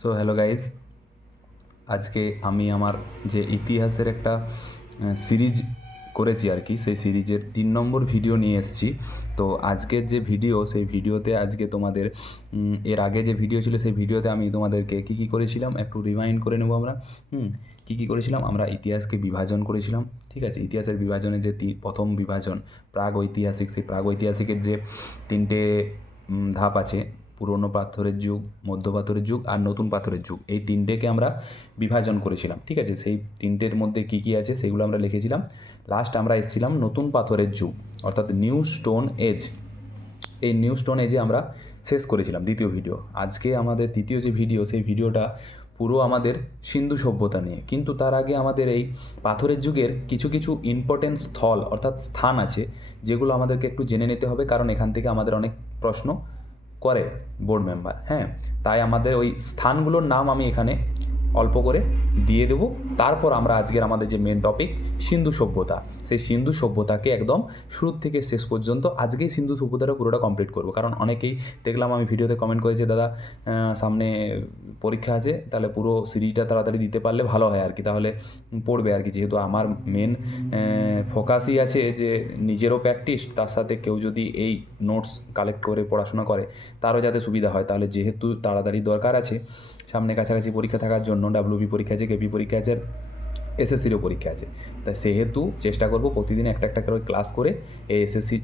So hello guys, আজকে আমি আমার যে ইতিহাসের একটা সিরিজ করেছি আর কি, সেই সিরিজের 3 নম্বর ভিডিও নিয়ে এসেছি। তো আজকের যে ভিডিও, সেই ভিডিওতে আজকে তোমাদের এর আগে যে ভিডিও ছিল সেই ভিডিওতে আমি তোমাদেরকে কী কী করেছিলাম একটু রিমাইন্ড করে নেবো আমরা। কী কী করেছিলাম আমরা? ইতিহাসকে বিভাজন করেছিলাম, ঠিক আছে? ইতিহাসের বিভাজনে যে প্রথম বিভাজন প্রাগ ঐতিহাসিক, সেই প্রাগ ঐতিহাসিকের যে 3টে ধাপ আছে, পুরনো পাথরের যুগ, মধ্য পাথরের যুগ আর নতুন পাথরের যুগ, এই 3টেকে আমরা বিভাজন করেছিলাম, ঠিক আছে? সেই 3টের মধ্যে কী কী আছে সেগুলো আমরা লিখেছিলাম। লাস্ট আমরা এসেছিলাম নতুন পাথরের যুগ, অর্থাৎ নিউ স্টোন এজ। এই নিউ স্টোন এজে আমরা শেষ করেছিলাম দ্বিতীয় ভিডিও। আজকে আমাদের তৃতীয় যে ভিডিও, সেই ভিডিওটা পুরো আমাদের সিন্ধু সভ্যতা নিয়ে। কিন্তু তার আগে আমাদের এই পাথরের যুগের কিছু কিছু ইম্পর্টেন্ট স্থল অর্থাৎ স্থান আছে, যেগুলো আমাদেরকে একটু জেনে নিতে হবে, কারণ এখান থেকে আমাদের অনেক প্রশ্ন করে বোর্ড মেম্বার। হ্যাঁ, তাই আমাদের ওই স্থানগুলোর নাম আমি এখানে অল্প করে দিয়ে দেবো। তারপর আমরা আজকের আমাদের যে মেন টপিক সিন্ধু সভ্যতা, সেই সিন্ধু সভ্যতাকে একদম শুরু থেকে শেষ পর্যন্ত আজকেই সিন্ধু সভ্যতাটা পুরোটা কমপ্লিট করব। কারণ অনেকেই দেখলাম আমি ভিডিওতে কমেন্ট করেছে, দাদা সামনে পরীক্ষা আছে, তাহলে পুরো সিরিজটা তাড়াতাড়ি দিতে পারলে ভালো হয় আর কি, তাহলে পড়বে আর কি। যেহেতু আমার মেন ফোকাসই আছে যে নিজেরও প্র্যাকটিস, তার সাথে কেউ যদি এই নোটস কালেক্ট করে পড়াশোনা করে তারও যাতে সুবিধা হয়। তাহলে যেহেতু তাড়াতাড়ি দরকার আছে, সামনে কাছাকাছি পরীক্ষা থাকার জন্য, ডাব্লিউবি পরীক্ষা আছে, কেপি পরীক্ষা আছে, এসএসসিরও পরীক্ষা আছে, তাই সেহেতু চেষ্টা করব প্রতিদিন একটা একটা করে ক্লাস করে এই এসএসসি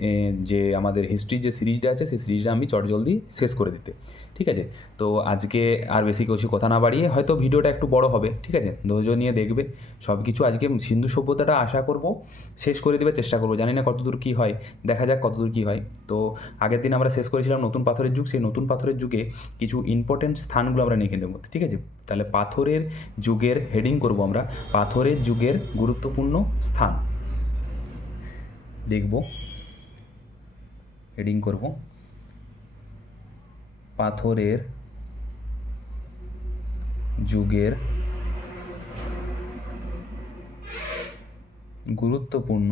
যে আমাদের হিস্ট্রির যে সিরিজটা আছে সেই সিরিজটা আমি চটজলদি শেষ করে দিতে, ঠিক আছে? তো আজকে আর বেশি কিছু কথা না বাড়িয়ে, হয়তো ভিডিওটা একটু বড় হবে, ঠিক আছে? ধৈর্য নিয়ে দেখবে সব কিছু। আজকে সিন্ধু সভ্যতাটা আশা করব শেষ করে দেওয়ার চেষ্টা করব, জানি না কতদূর কী হয়, দেখা যাক কতদূর কী হয়। তো আগের দিন আমরা শেষ করেছিলাম নতুন পাথরের যুগ, সেই নতুন পাথরের যুগে কিছু ইম্পর্টেন্ট স্থানগুলো আমরা লিখে নেব, ঠিক আছে? তাহলে পাথরের যুগের হেডিং করব আমরা, পাথরের যুগের গুরুত্বপূর্ণ স্থান লিখব, হেডিং করব পাথরের যুগের গুরুত্বপূর্ণ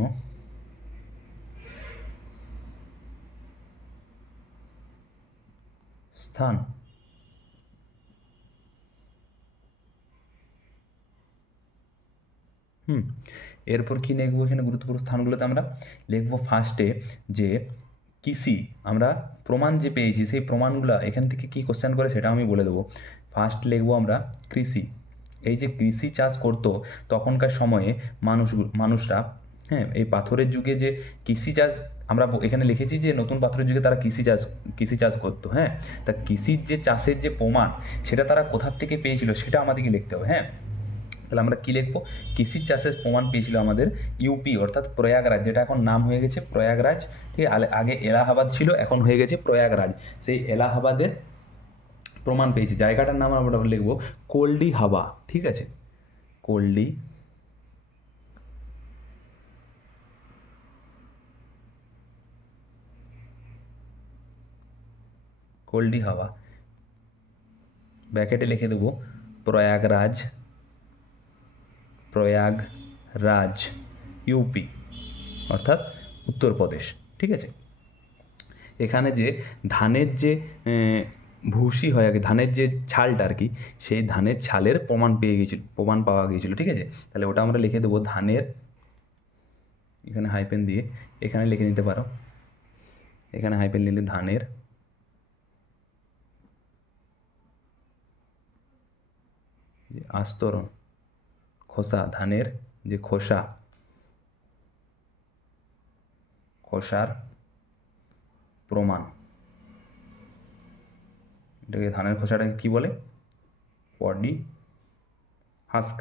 স্থান। এরপর কি লিখবো এখানে? গুরুত্বপূর্ণ স্থানগুলোতে আমরা লিখবো ফার্স্টে যে কৃষি। আমরা প্রমাণ যে পেয়েছি সেই প্রমাণগুলো এখান থেকে কি কোশ্চেন করে সেটা আমি বলে দেবো। ফার্স্ট লিখবো আমরা কৃষি। এই যে কৃষি চাষ করতো তখনকার সময়ে মানুষরা, হ্যাঁ, এই পাথরের যুগে যে কৃষি চাষ, আমরা এখানে লিখেছি যে নতুন পাথরের যুগে তারা কৃষি চাষ করতো। হ্যাঁ, তা কৃষির যে চাষের যে প্রমাণ সেটা তারা কোথার থেকে পেয়েছিল সেটা আমাদেরকে লিখতে হবে। হ্যাঁ, তাহলে আমরা কী লিখবো? কৃষি চাষের প্রমাণ পেয়েছিল আমাদের ইউপি, অর্থাৎ প্রয়াগরাজ, যেটা এখন নাম হয়ে গেছে প্রয়াগরাজ। ঠিক আছে, আগে এলাহাবাদ ছিল, এখন হয়ে গেছে প্রয়াগরাজ। সেই এলাহাবাদের প্রমাণ পেয়েছি। জায়গাটার নাম আমরা লিখবো কোল্ডি হাবা, ঠিক আছে? কোল্ডি কোল্ডি হাওয়া, ব্র্যাকেটে লিখে দেবো প্রয়াগরাজ, প্রয়াগরাজ ইউপি, অর্থাৎ উত্তরপ্রদেশ, ঠিক আছে? এখানে যে ধানের যে ভুসি হয় আর কি, ধানের যে ছালটা আর কি, সেই ধানের ছালের প্রমাণ পাওয়া গিয়েছিল, ঠিক আছে? তাহলে ওটা আমরা লিখে দেবো ধানের, এখানে হাইপেন দিয়ে এখানে লিখে নিতে পারো, এখানে হাইপেন নিলে ধানের যে আস্তরণ, খোসা, ধানের যে খোসার প্রমাণ, এটাকে ধানের খোসাটাকে কী বলে? পডি হাস্ক।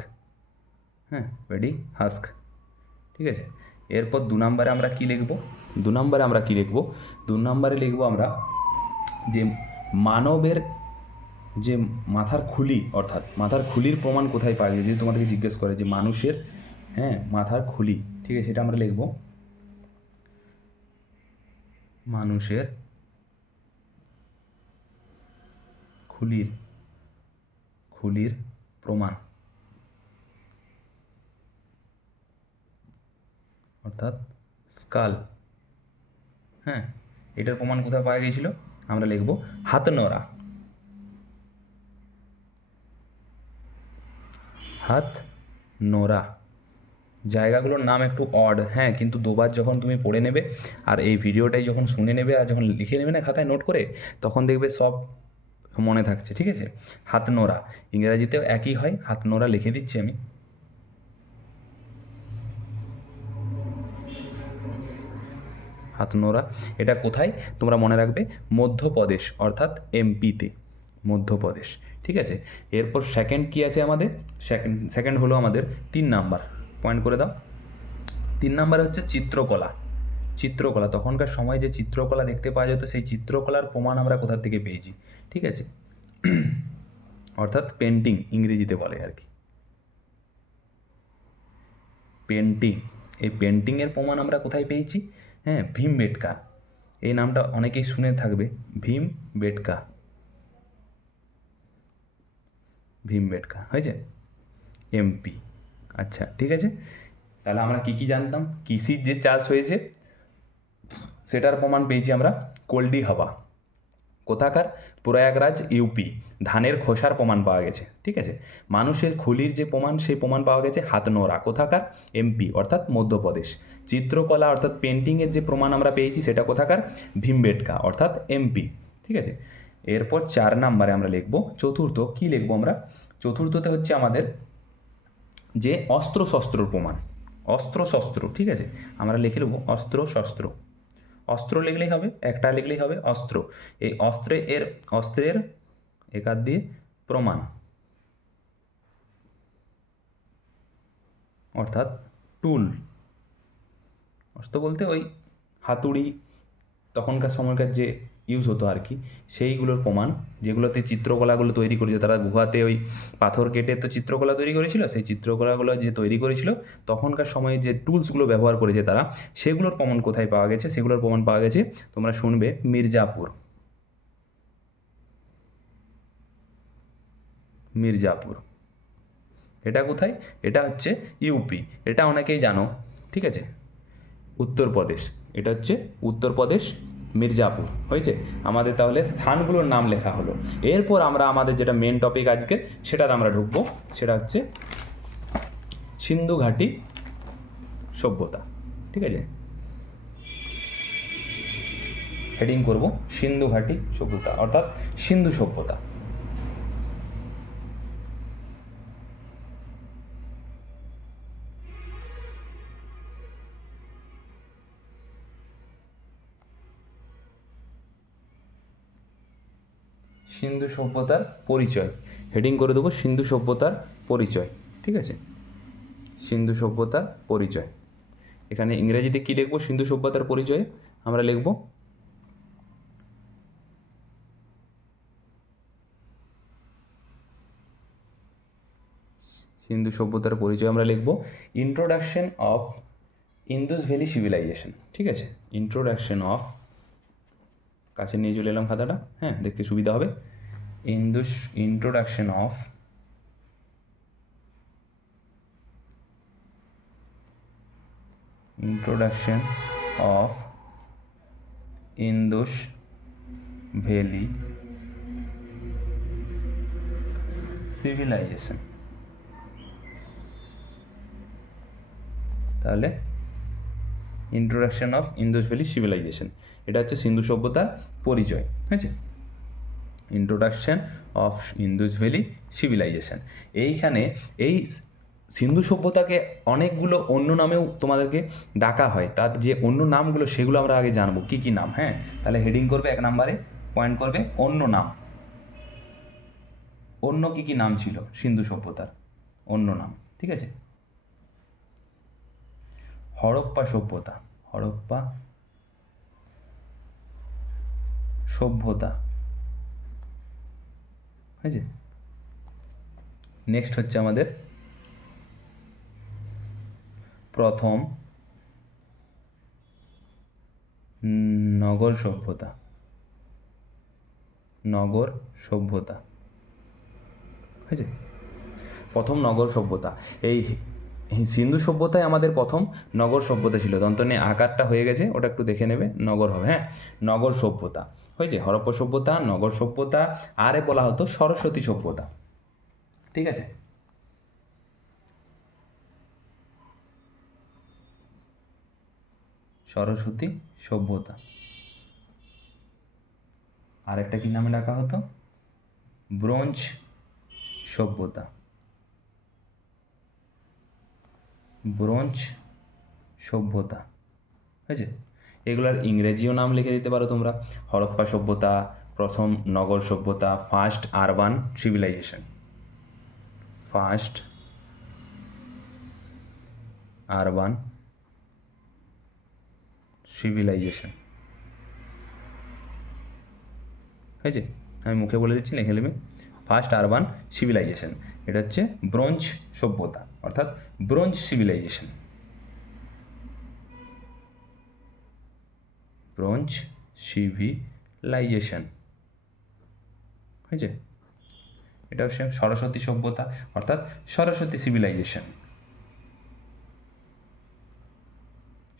হ্যাঁ, পেডি হাস্ক, ঠিক আছে? এরপর 2 নম্বরে আমরা কি লিখব? 2 নম্বরে লিখব আমরা যে মানবের যে মাথার খুলি, অর্থাৎ মাথার খুলির প্রমাণ কোথায় পাওয়া যায়, যদি তোমাদেরকে জিজ্ঞেস করে যে মানুষের, হ্যাঁ, মাথার খুলি, ঠিক আছে, সেটা আমরা লিখব মানুষের খুলির প্রমাণ, অর্থাৎ স্কাল। হ্যাঁ, এটার প্রমাণ কোথায় পাওয়া গিয়েছিল? আমরা লিখব হাতনোড়া, হাত নোরা। জায়গাগুলোর নাম একটু অড, হ্যাঁ, কিন্তু দুবার যখন তুমি পড়ে নেবে আর এই ভিডিওটাই যখন শুনে নেবে আর যখন লিখে নেবে না খাতায় নোট করে, তখন দেখবে সব মনে থাকছে। ঠিক আছে, হাত নোরা ইংরাজিতেও একই হয়, হাত নোরা লিখে দিচ্ছি আমি। হাত নোরা, এটা কোথায় তোমরা মনে রাখবে? মধ্যপ্রদেশ, অর্থাৎ এমপিতে, মধ্যপ্রদেশ। ঠিক আছে, এরপর সেকেন্ড কী আছে আমাদের? সেকেন্ড হলো আমাদের 3 নাম্বার, পয়েন্ট করে দাও। 3 নাম্বার হচ্ছে চিত্রকলা। চিত্রকলা, তখনকার সময় যে চিত্রকলা দেখতে পাওয়া যেত, সেই চিত্রকলার প্রমাণ আমরা কোথা থেকে পেয়েছি? ঠিক আছে, অর্থাৎ পেন্টিং ইংরেজিতে বলে আর কি, পেন্টিং। এই পেন্টিংয়ের প্রমাণ আমরা কোথায় পেয়েছি? হ্যাঁ, ভীমবেটকা, এই নামটা অনেকেই শুনে থাকবে, ভীমবেটকা, ভীমবেটকা হয়েছে, এমপি। আচ্ছা ঠিক আছে, তাহলে আমরা কী কী জানতাম? কৃষির যে চাষ হয়েছে সেটার প্রমাণ পেয়েছি আমরা কল্ডি হাওয়া, কোথাকার? প্রয়াগরাজ, ইউপি। ধানের খোসার প্রমাণ পাওয়া গেছে। ঠিক আছে, মানুষের খুলির যে প্রমাণ, সেই প্রমাণ পাওয়া গেছে হাতনোড়া, কোথাকার? এমপি, অর্থাৎ মধ্যপ্রদেশ। চিত্রকলা অর্থাৎ পেন্টিংয়ের যে প্রমাণ আমরা পেয়েছি সেটা কোথাকার? ভীমবেটকা, অর্থাৎ এমপি। ঠিক আছে, এরপর 4 নাম্বারে আমরা লিখব, চতুর্থ কী লিখবো আমরা? চতুর্থতে হচ্ছে আমাদের যে অস্ত্রশস্ত্রর প্রমাণ, অস্ত্রশস্ত্র। ঠিক আছে, আমরা লিখে নেব অস্ত্রশস্ত্র। অস্ত্র লিখলেই হবে, একটা লিখলেই হবে অস্ত্র। এই অস্ত্রের একার দিয়ে প্রমাণ, অর্থাৎ টুল। অস্ত্র বলতে ওই হাতুড়ি, তখনকার সময়কার যে ইউজ হতো আর কি, সেইগুলোর প্রমাণ, যেগুলোতে চিত্রকলাগুলো তৈরি করেছে তারা গুহাতে ওই পাথর কেটে তো চিত্রকলা তৈরি করেছিল, সেই চিত্রকলাগুলো যে তৈরি করেছিল তখনকার সময়ে যে টুলসগুলো ব্যবহার করেছে তারা, সেগুলোর প্রমাণ কোথায় পাওয়া গেছে? সেগুলোর প্রমাণ পাওয়া গেছে, তোমরা শুনবে, মির্জাপুর। মির্জাপুর, এটা কোথায়? এটা হচ্ছে ইউপি, এটা অনেকেই জানো। ঠিক আছে, উত্তরপ্রদেশ, এটা হচ্ছে উত্তরপ্রদেশ, মির্জাপুর। হয়েছে, আমাদের তাহলে স্থানগুলোর নাম লেখা হলো। এরপর আমরা আমাদের যেটা মেন টপিক আজকে, সেটাতে আমরা ঢুকবো, সেটা হচ্ছে সিন্ধু ঘাটি সভ্যতা। ঠিক আছে, হেডিং করব সিন্ধু ঘাটি সভ্যতা, অর্থাৎ সিন্ধু সভ্যতা। সিন্ধু সভ্যতার পরিচয়, হেডিং করে দেবো সিন্ধু সভ্যতার পরিচয়। ঠিক আছে, সিন্ধু সভ্যতার পরিচয়। এখানে ইংরেজিতে কী লিখবো? সিন্ধু সভ্যতার পরিচয় আমরা লিখব সিন্ধু সভ্যতার পরিচয় আমরা লিখব introduction of Indus valley civilisation. ঠিক আছে, ইন্ট্রোডাকশন অফ, কাছে নিয়ে চলে এলাম খাতাটা, হ্যাঁ, দেখতে সুবিধা হবে। Introduction of Indus valley civilization. তাহলে introduction of Indus valley civilization, এটা হচ্ছে সিন্ধু সভ্যতার পরিচয়। ঠিক আছে, introduction of Indus valley civilization. এইখানে এই সিন্ধু সভ্যতাকে অনেকগুলো অন্য নামেও তোমাদেরকে ডাকা হয়, তার যে অন্য নামগুলো সেগুলো আমরা আগে জানবো, কী কী নাম। হ্যাঁ, তাহলে হেডিং করবে 1 নম্বরে, পয়েন্ট করবে অন্য নাম। অন্য কী কী নাম ছিল সিন্ধু সভ্যতার? অন্য নাম। ঠিক আছে, হরপ্পা সভ্যতা, হরপ্পা সভ্যতা। হয়েছে, নেক্সট হচ্ছে আমাদের প্রথম নগর সভ্যতা, নগর সভ্যতা। হয়েছে, প্রথম নগর সভ্যতা। এই সিন্ধু সভ্যতায় আমাদের প্রথম নগর সভ্যতা ছিল, দন্তনে আকারটা হয়ে গেছে, ওটা একটু দেখে নেবে, নগর হবে। হ্যাঁ, নগর সভ্যতা হয়েছে, হরপ্পা সভ্যতা, নগর সভ্যতা, আরে বলা হতো সরস্বতী সভ্যতা। ঠিক আছে, সরস্বতী সভ্যতা। আরেকটা কি নামে ডাকা হতো? ব্রোঞ্জ সভ্যতা। ব্রোঞ্জ সভ্যতা হয়েছে। এগুলার ইংরেজিও নাম লিখে দিতে পারো তোমরা। হরপ্পা সভ্যতা, প্রথম নগর সভ্যতা, first urban civilisation. First urban civilisation হয়েছে। আমি মুখে বলে দিচ্ছি, লিখে নেবে। ফার্স্ট আরবান সিভিলাইজেশন, এটা হচ্ছে ব্রোঞ্জ সভ্যতা অর্থাৎ ব্রোঞ্জ সিভিলাইজেশন। ব্রোঞ্জ সিভিলাইজেশন হয়েছে। এটা হচ্ছে সরস্বতী সভ্যতা অর্থাৎ সরস্বতী সিভিলাইজেশন।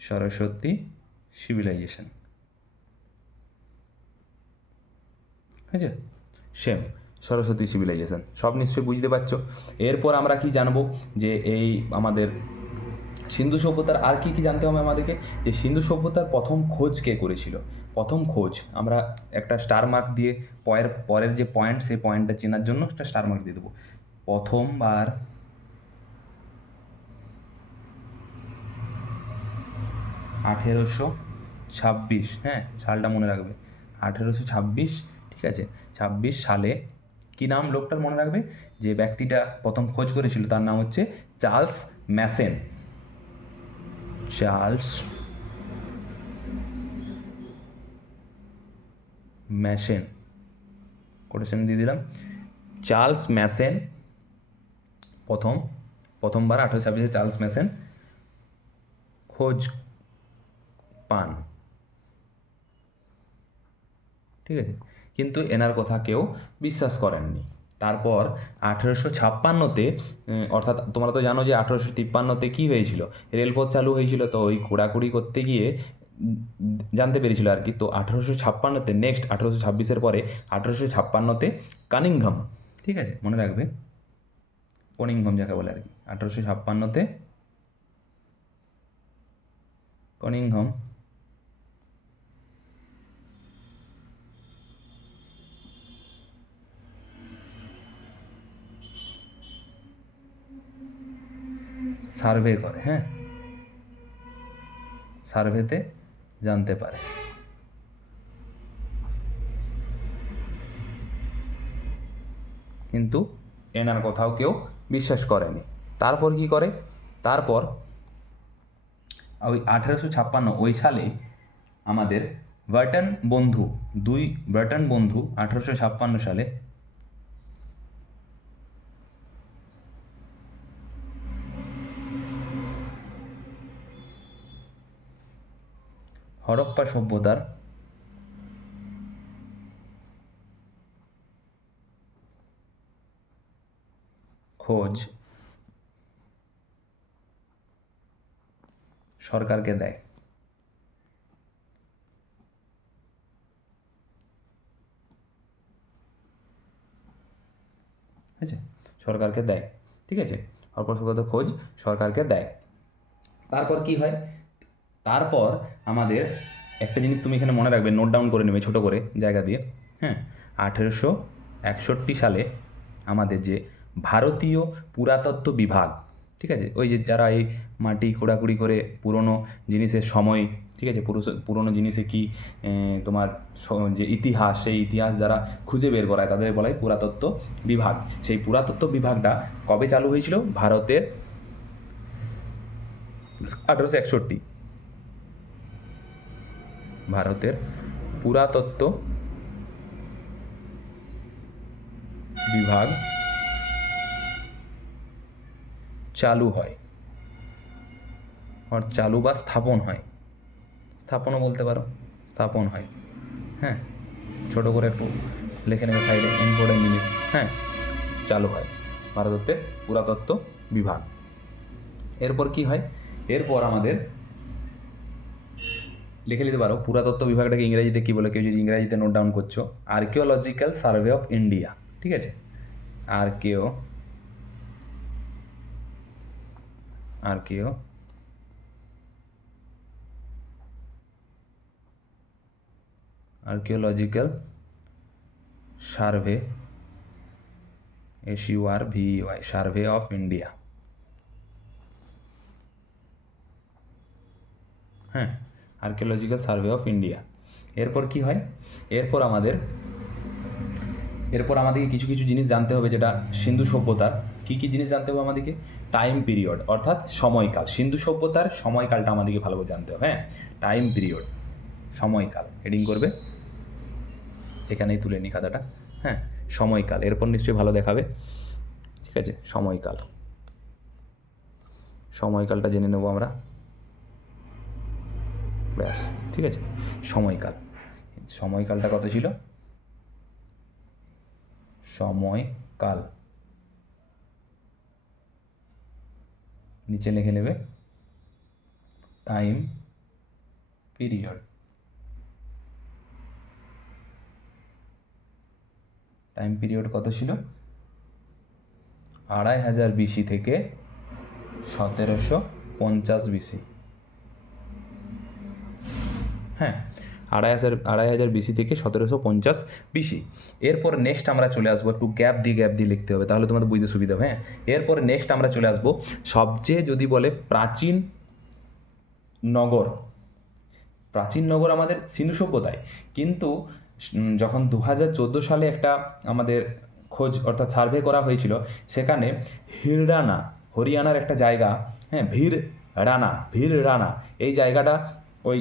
সরস্বতী সিভিলাইজেশন হয়েছে। সেম সরস্বতী সিভিলাইজেশন, সব নিশ্চয়ই বুঝতে পারছো। এরপর আমরা কি জানবো, যে এই আমাদের সিন্ধু সভ্যতার আর কি কি জানতে হবে আমাদেরকে, যে সিন্ধু সভ্যতার প্রথম খোঁজ কে করেছিল। প্রথম খোঁজ আমরা একটা স্টার মার্ক দিয়ে পরের যে পয়েন্ট, সেই পয়েন্টটা চেনার জন্য একটা স্টার মার্ক দিয়ে দেবো। প্রথমবার 1826, হ্যাঁ সালটা মনে রাখবে, 1826, ঠিক আছে। 26 সালে কি নাম লোকটার মনে রাখবে, যে ব্যক্তিটা প্রথম খোঁজ করেছিল তার নাম হচ্ছে চার্লস ম্যাসেন। চার্লস ম্যাসেন, কোটেশন দিয়ে দিলাম। চার্লস ম্যাসেন প্রথমবার 1826 চার্লস ম্যাসেন খোঁজ পান, ঠিক আছে। কিন্তু এনার কথা কেউ বিশ্বাস করেননি। তারপর 1856-তে, অর্থাৎ তোমরা তো জানো যে 1853-তে কী হয়েছিল, রেলপথ চালু হয়েছিল। তো ওই খোঁড়াখুড়ি করতে গিয়ে জানতে পেরেছিল আর কি। তো 1856-তে, নেক্সট 1826-এর পরে 1856-তে কানিংহাম, ঠিক আছে মনে রাখবে, কনিংহাম যাকে বলে আর কি। 1856-তে কনিংহাম সার্ভে করে, হ্যাঁ সার্ভেতে জানতে পারে। কিন্তু এনার কথাও কেউ বিশ্বাস করেনি। তারপর কি করে, তারপর ওই 1856 ওই সালে আমাদের বার্টন বন্ধু, বার্টন বন্ধু 1856 সালে হরপ্পা সভ্যতার খোঁজ সরকারকে দেয়। ঠিক আছে, সরকারকে দেয়, ঠিক আছে। হরপ্পা সভ্যতার খোঁজ সরকারকে দেয়। তারপর কি হয়, তারপর আমাদের একটা জিনিস তুমি এখানে মনে রাখবে, নোট ডাউন করে নেবে ছোটো করে জায়গা দিয়ে, হ্যাঁ। 1861 সালে আমাদের যে ভারতীয় পুরাতত্ত্ব বিভাগ, ঠিক আছে, ওই যে যারা এই মাটি খোঁড়াখুড়ি করে পুরনো জিনিসের সময়, ঠিক আছে, পুরনো জিনিসে কি তোমার যে ইতিহাস, সেই ইতিহাস যারা খুঁজে বের করায় তাদের বলাই পুরাতত্ত্ব বিভাগ। সেই পুরাতত্ত্ব বিভাগটা কবে চালু হয়েছিল ভারতের? 1861। ভারতের পুরাতত্ত্ব বিভাগ চালু হয়, আর চালু বা স্থাপন হয়, স্থাপনও বলতে পারো, স্থাপন হয়, হ্যাঁ। ছোটো করে একটু লিখে নেবে সাইডে, ইম্পর্টেন্ট জিনিস, হ্যাঁ। চালু হয় ভারতের পুরাতত্ত্ব বিভাগ। এরপর কি হয়, এরপর আমাদের লিখে নিতে পারো পুরাতত্ত্ব বিভাগটাকে ইংরেজিতে কী বলে, কেউ যদি ইংরেজিতে নোট ডাউন করছো, আর্কিওলজিক্যাল সার্ভে অফ ইন্ডিয়া, ঠিক আছে। Archaeological survey, SURVEY, survey of India. হ্যাঁ, আর্কিওলজিক্যাল সার্ভে অফ ইন্ডিয়া। এরপর কি হয়, এরপর আমাদেরকে কিছু কিছু জিনিস জানতে হবে, যেটা সিন্ধু সভ্যতার কী কী জিনিস জানতে হবে আমাদেরকে। টাইম পিরিয়ড অর্থাৎ সময়কাল, সিন্ধু সভ্যতার সময়কালটা আমাদেরকে ভালো করে জানতে হবে। হ্যাঁ, টাইম পিরিয়ড, সময়কাল হেডিং করবে, এখানেই তুলে নি খাতাটা। হ্যাঁ, সময়কাল, এরপর নিশ্চয়ই ভালো দেখাবে। ঠিক আছে, সময়কালটা জেনে নেব আমরা, ব্যাস। ঠিক আছে, সময়কালটা কত ছিল, সময়কাল নিচে লিখে নেবে টাইম পিরিয়ড। টাইম পিরিয়ড কত ছিল, 2500 BC থেকে 1750 BC। হ্যাঁ, 2500 BC থেকে 1750 BC। এরপর নেক্সট আমরা চলে আসবো, একটু গ্যাপ দিয়ে লিখতে হবে, তাহলে তোমাদের বুঝতে সুবিধা হবে। হ্যাঁ, এরপর নেক্সট আমরা চলে আসবো সবচেয়ে, যদি বলে প্রাচীন নগর আমাদের সিন্ধু সভ্যতায়। কিন্তু যখন 2014 সালে একটা আমাদের খোঁজ অর্থাৎ সার্ভে করা হয়েছিল, সেখানে হরিয়ানার একটা জায়গা, হ্যাঁ, ভিড় রানা, এই জায়গাটা ওই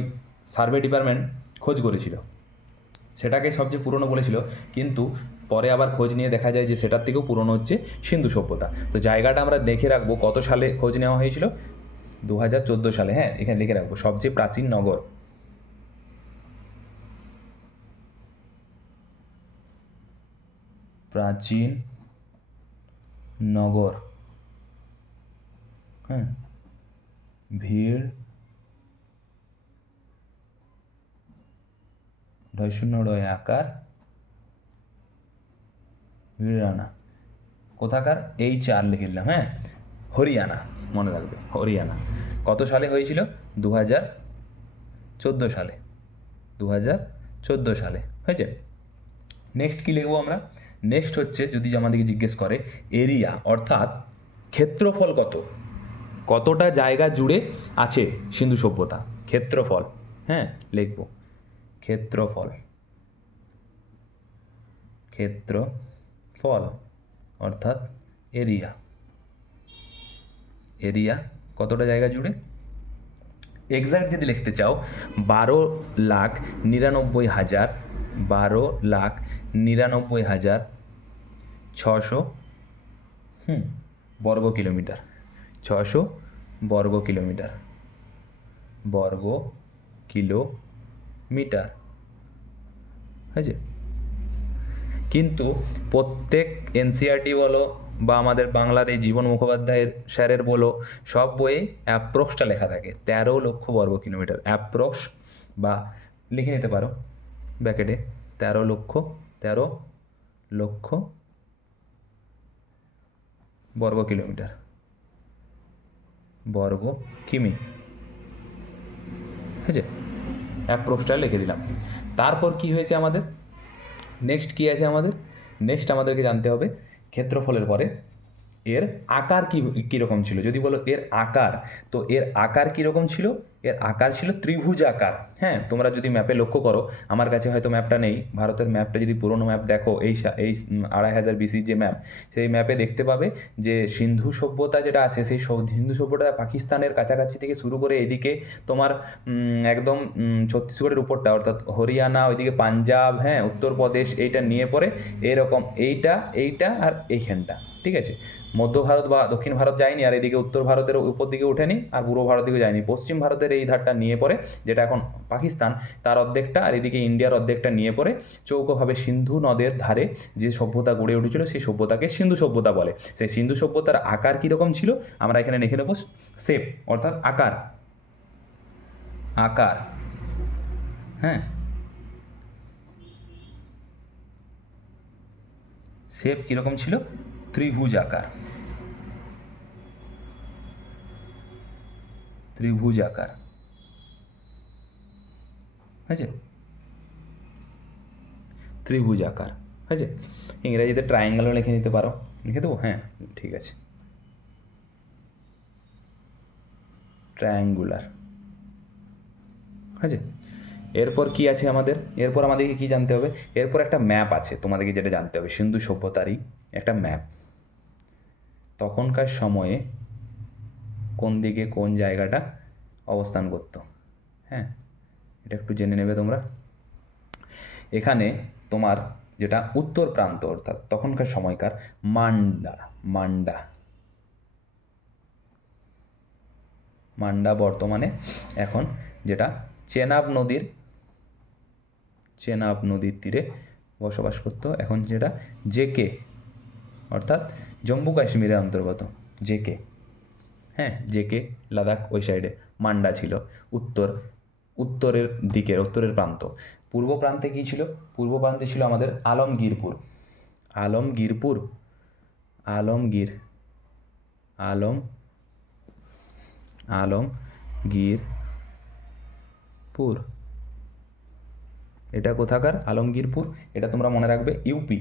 সার্ভে ডিপার্টমেন্ট খোঁজ করেছিল, সেটাকে সবচেয়ে পুরনো বলেছিল। কিন্তু পরে আবার খোঁজ নিয়ে দেখা যায় যে সেটার থেকেও পুরনো হচ্ছে সিন্ধু সভ্যতা। তো জায়গাটা আমরা দেখে রাখবো কত সালে খোঁজ নেওয়া হয়েছিল, 2014 সালে। হ্যাঁ, এখানে লিখে রাখবো সবচেয়ে প্রাচীন নগর, প্রাচীন নগর। হ্যাঁ, ভিড় আকার ভিড়রানা, কোথাকার, HR লিখে দিলাম। হ্যাঁ, হরিয়ানা, মনে রাখবে হরিয়ানা। কত সালে হয়েছিল, 2014 সালে, 2014 সালে হয়েছে। নেক্সট কী লিখবো আমরা, নেক্সট হচ্ছে যদি আমাদেরকে জিজ্ঞেস করে এরিয়া অর্থাৎ ক্ষেত্রফল কতটা জায়গা জুড়ে আছে সিন্ধু সভ্যতা, ক্ষেত্রফল। হ্যাঁ, লিখবো ক্ষেত্রফল অর্থাৎ এরিয়া কতটা জায়গা জুড়ে। এক্স্যাক্ট যদি লিখতে চাও, 12,99,600 বর্গ কিলোমিটার, 600 বর্গ কিলোমিটার হয়েছে। কিন্তু প্রত্যেক NCERT বলো বা আমাদের বাংলার এই জীবন মুখোপাধ্যায়ের স্যারের বলো, সব বইয়ে অ্যাপ্রক্সটা লেখা থাকে 13 লক্ষ বর্গ কিলোমিটার, অ্যাপ্রক্স, বা লিখে নিতে পারো ব্র্যাকেটে 13 লক্ষ বর্গ কিলোমিটার, বর্গ কিমি। ঠিক আছে, অ্যাপ্রক্সটা লিখে দিলাম। তারপর কি হয়েছে আমাদের, নেক্সট কী আছে আমাদের, নেক্সট আমাদেরকে জানতে হবে ক্ষেত্রফলের পরে এর আকার কীরকম ছিল। যদি বলো এর আকার, তো এর আকার কীরকম ছিল, এর আকার ছিল ত্রিভুজ আকার। হ্যাঁ, তোমরা যদি ম্যাপে লক্ষ্য করো, আমার কাছে হয়তো ম্যাপটা নেই, ভারতের ম্যাপটা যদি পুরোনো ম্যাপ দেখো, এই 2500 BC যে ম্যাপ, সেই ম্যাপে দেখতে পাবে যে সিন্ধু সভ্যতা যেটা আছে, সেই সিন্ধু সভ্যতা পাকিস্তানের কাছাকাছি থেকে শুরু করে এদিকে তোমার একদম ছত্তিশগড়ের উপরটা অর্থাৎ হরিয়ানা, ওইদিকে পাঞ্জাব, হ্যাঁ, উত্তরপ্রদেশ, এইটা নিয়ে পড়ে এরকম এইটা আর এইখানটা। ঠিক আছে, মধ্য ভারত বা দক্ষিণ ভারত যায়নি, আর এদিকে উত্তর ভারতের উপর দিকে ওঠেনি, আর পূর্ব ভারত দিকে যায়নি। পশ্চিম ভারতের এই ধারটা নিয়ে পড়ে, যেটা এখন পাকিস্তান, তার অর্ধেকটা, আর এদিকে ইন্ডিয়ার অর্ধেকটা নিয়ে পড়ে চৌকোভাবে সিন্ধু নদের ধারে যে সভ্যতা গড়ে উঠেছিল, সেই সভ্যতাকে সিন্ধু সভ্যতা বলে। সেই সিন্ধু সভ্যতার আকার কীরকম ছিল আমরা এখানে লিখে নেব, শেপ অর্থাৎ আকার। হ্যাঁ, শেপ কীরকম ছিল, ত্রিভুজ আকার। হয়েছে। ত্রিভুজ আকার, হয়েছে? ইংরেজিতে ট্রায়াঙ্গেলও লিখে নিতে পারো, লিখে দেবো, হ্যাঁ ঠিক আছে, ট্রায়াঙ্গুলার, হয়েছে? এরপর কি আছে আমাদের? এরপর আমাদেরকে কি জানতে হবে? এরপর একটা ম্যাপ আছে তোমাদেরকে, যেটা জানতে হবে সিন্ধু সভ্যতারই একটা ম্যাপ। তখনকার সময়ে কোন দিকে কোন জায়গাটা অবস্থান করত, হ্যাঁ এটা একটু জেনে নেবে তোমরা। এখানে তোমার যেটা উত্তর প্রান্ত, অর্থাৎ তখনকার সময়কার মান্ডা বর্তমানে এখন যেটা চেনাব নদীর তীরে বসবাস করত, এখন যেটা জেকে, অর্থাৎ জম্মু কাশ্মীরের অন্তর্গত জেকে, হ্যাঁ জেকে লাদাখ ওই সাইডে মান্ডা ছিল উত্তরের দিকের, উত্তরের প্রান্ত। পূর্ব প্রান্তে কী ছিল? পূর্ব প্রান্তে ছিল আমাদের আলমগীরপুর, এটা কোথাকার? আলমগীরপুর, এটা তোমরা মনে রাখবে ইউপি,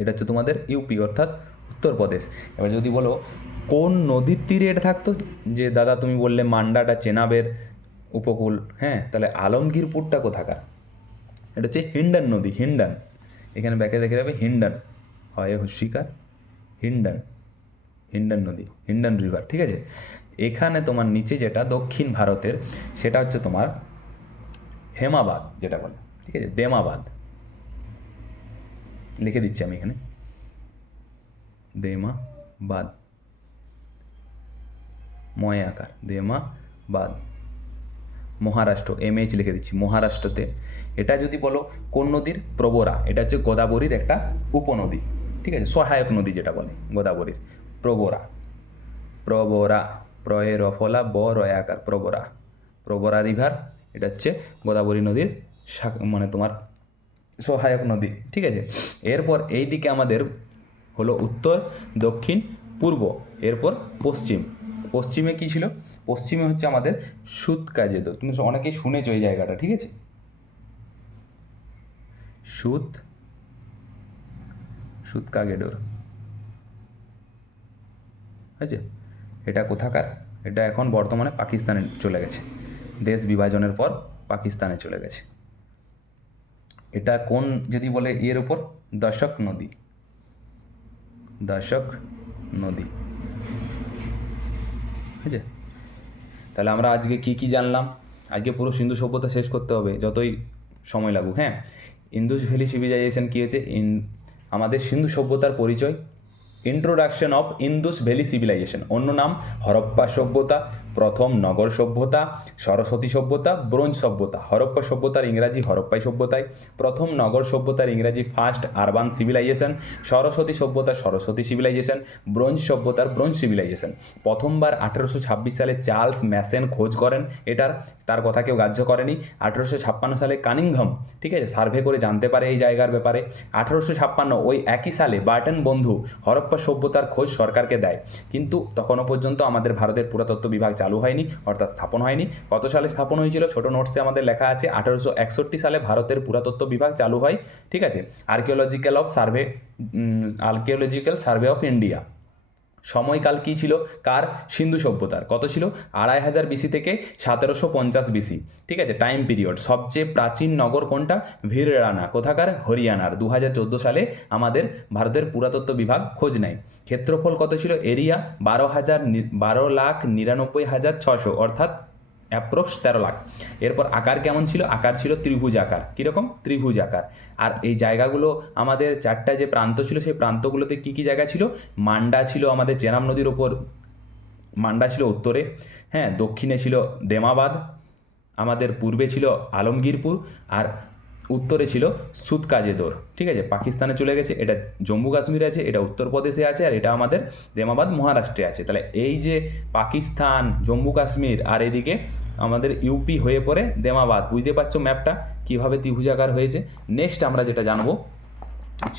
এটা হচ্ছে তোমাদের ইউপি অর্থাৎ উত্তরপ্রদেশ। এবার যদি বলো কোন নদীর তীরে এটা থাকতো, যে দাদা তুমি বললে মান্ডাটা চেনাবের উপকূল, হ্যাঁ তাহলে আলমগীরপুরটা কোথাকার? এটা হচ্ছে হিন্ডন নদী, এখানে ব্যাকে দেখে যাবে হিন্ডন, হয় হুশিকার, হিন্ডন নদী, হিন্ডন রিভার, ঠিক আছে? এখানে তোমার নিচে যেটা দক্ষিণ ভারতের, সেটা হচ্ছে তোমার হেমাবাদ যেটা বলে, ঠিক আছে, দেমাবাদ লিখে দিচ্ছি আমি এখানে, দেমাবাদ, ময় আকার, দেমাবাদ, মহারাষ্ট্র, MH লিখে দিচ্ছি, মহারাষ্ট্রতে। এটা যদি বলো কোন নদীর? প্রবরা, এটা হচ্ছে গোদাবরীর একটা উপনদী, ঠিক আছে, সহায়ক নদী যেটা বলে গোদাবরীর, প্রবরা, প্রয়ে রফলা ব রয় আকার, প্রবরা রিভার, এটা হচ্ছে গোদাবরী নদীর মানে তোমার সহায়ক নদী, ঠিক আছে? এরপর এই দিকে আমাদের হলো উত্তর, দক্ষিণ, পূর্ব, এরপর পশ্চিমে কি ছিল? পশ্চিমে হচ্ছে আমাদের সুতকাজেদর, তুমি অনেকেই শুনেছো এই জায়গাটা, ঠিক আছে, সুতকাগেডর, হয়েছে? এটা কোথাকার? এটা এখন বর্তমানে পাকিস্তানে চলে গেছে, দেশ বিভাজনের পর পাকিস্তানে চলে গেছে। এটা কোন যদি বলে এর উপর? দশক নদী, বুঝছে? তাহলে আমরা আজকে কি জানলাম? আজকে পুরো সিন্ধু সভ্যতা শেষ করতে হবে যতই সময় লাগুক, হ্যাঁ। ইন্দুস ভ্যালি সিভিলাইজেশন কী হয়েছে? আমাদের সিন্ধু সভ্যতার পরিচয়, introduction of Indus valley civilisation, অন্য নাম হরপ্পা সভ্যতা, প্রথম নগর সভ্যতা, সরস্বতী সভ্যতা, ব্রোঞ্জ সভ্যতা। হরপ্পা সভ্যতার ইংরাজি হরপ্পাই সভ্যতায়, প্রথম নগর সভ্যতার ইংরাজি ফার্স্ট আরবান সিভিলাইজেশন, সরস্বতী সভ্যতার সরস্বতী সিভিলাইজেশন, ব্রোঞ্জ সভ্যতার ব্রোঞ্জ সিভিলাইজেশন। প্রথমবার 1826 সালে চার্লস ম্যাসেন খোঁজ করেন এটার, তার কথা কেউ গ্রাহ্য করেনি। 1856 সালে কানিংহাম, ঠিক আছে, সার্ভে করে জানতে পারে এই জায়গার ব্যাপারে। 1856 ওই একই সালে বার্টন বন্ধু হরপ্পা সভ্যতার খোঁজ সরকারকে দেয়, কিন্তু তখনও পর্যন্ত আমাদের ভারতের পুরাতত্ত্ব বিভাগ চালু হয়নি, অর্থাৎ স্থাপন হয়নি। কত সালে স্থাপন হয়েছিল? ছোট নোটসে আমাদের লেখা আছে 1861 সালে ভারতের পুরাতত্ত্ব বিভাগ চালু হয়, ঠিক আছে। Archaeological survey of India. সময়কাল কী ছিল কার? সিন্ধু সভ্যতার। কত ছিল? 2500 BC থেকে 1750 BC, ঠিক আছে, টাইম পিরিয়ড। সবচেয়ে প্রাচীন নগর কোনটা? ভিররানা, কোথাকার? হরিয়ানার। 2014 সালে আমাদের ভারতের পুরাতত্ত্ব বিভাগ খোঁজ নেয়। ক্ষেত্রফল কত ছিল? এরিয়া 12,99,600, অর্থাৎ অ্যাপ্রক্স 13 লাখ। এরপর আকার কেমন ছিল? আকার ছিল ত্রিভুজ আকার। কীরকম? ত্রিভুজ আকার। আর এই জায়গাগুলো আমাদের চারটা যে প্রান্ত ছিল, সেই প্রান্তগুলোতে কী কী জায়গা ছিল? মান্ডা ছিল আমাদের চেনাব নদীর ওপর, মান্ডা ছিল উত্তরে, হ্যাঁ, দক্ষিণে ছিল দেমাবাদ, আমাদের পূর্বে ছিল আলমগীরপুর, আর উত্তরে ছিল সুতকাজেদর, ঠিক আছে, পাকিস্তানে চলে গেছে। এটা জম্মু কাশ্মীরে আছে, এটা উত্তরপ্রদেশে আছে, আর এটা আমাদের দেমাবাদ মহারাষ্ট্রে আছে। তাহলে এই যে পাকিস্তান, জম্মু কাশ্মীর, আর এদিকে আমাদের ইউপি হয়ে পড়ে দেমাবাদ, বুঝতে পারছো ম্যাপটা কীভাবে ত্রিভুজাকার হয়েছে। নেক্সট আমরা যেটা জানবো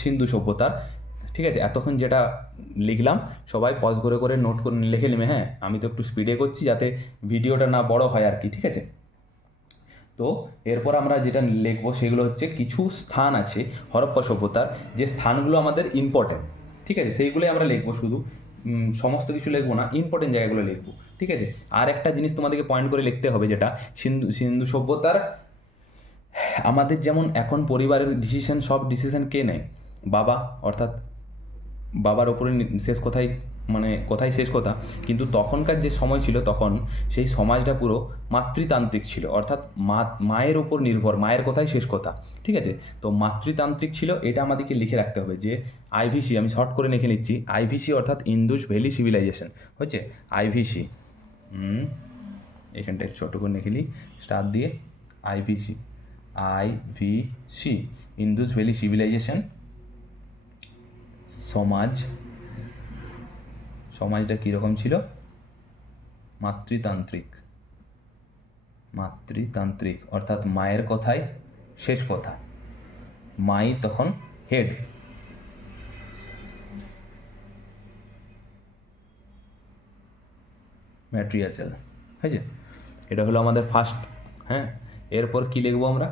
সিন্ধু সভ্যতার, ঠিক আছে। এতক্ষণ যেটা লিখলাম সবাই পজ করে নোট করে লিখে নেবে, হ্যাঁ। আমি তো একটু স্পিডে করছি যাতে ভিডিওটা না বড় হয় আর কি, ঠিক আছে। তো এরপর আমরা যেটা লিখবো সেগুলো হচ্ছে কিছু স্থান আছে হরপ্পা সভ্যতার, যে স্থানগুলো আমাদের ইম্পর্টেন্ট, ঠিক আছে, সেইগুলোই আমরা লিখবো শুধু, সমস্ত কিছু লিখবো না, ইম্পর্টেন্ট জায়গাগুলো লিখবো, ঠিক আছে। আর একটা জিনিস তোমাদেরকে পয়েন্ট করে লিখতে হবে, যেটা সিন্ধু সিন্ধু সভ্যতার, আমাদের যেমন এখন পরিবারের ডিসিশন, সব ডিসিশন কে নেয়? বাবা, অর্থাৎ বাবার ওপরে শেষ কথাই, মানে কথাই শেষ কথা। কিন্তু তখনকার যে সময় ছিল, তখন সেই সমাজটা পুরো মাতৃতান্ত্রিক ছিল, অর্থাৎ মায়ের ওপর নির্ভর, মায়ের কথাই শেষ কথা, ঠিক আছে। তো মাতৃতান্ত্রিক ছিল, এটা আমাদেরকে লিখে রাখতে হবে যে আইভিসি, আমি শর্ট করে লিখে নিচ্ছি, আইভিসি অর্থাৎ ইন্দুস ভ্যালি সিভিলাইজেশন হচ্ছে আইভিসি। এখানটায় ছোটো করে লিখে নিই স্টার দিয়ে, IVC, IVC Indus valley civilisation. সমাজটা কীরকম ছিল? মাতৃতান্ত্রিক অর্থাৎ মায়ের কথাই শেষ কথা, মাই তখন হেড। ম্যাট্রিয়ার্চাল, হয়েছে, এটা হলো আমাদের ফার্স্ট। হ্যাঁ, এরপর কি লিখবো আমরা?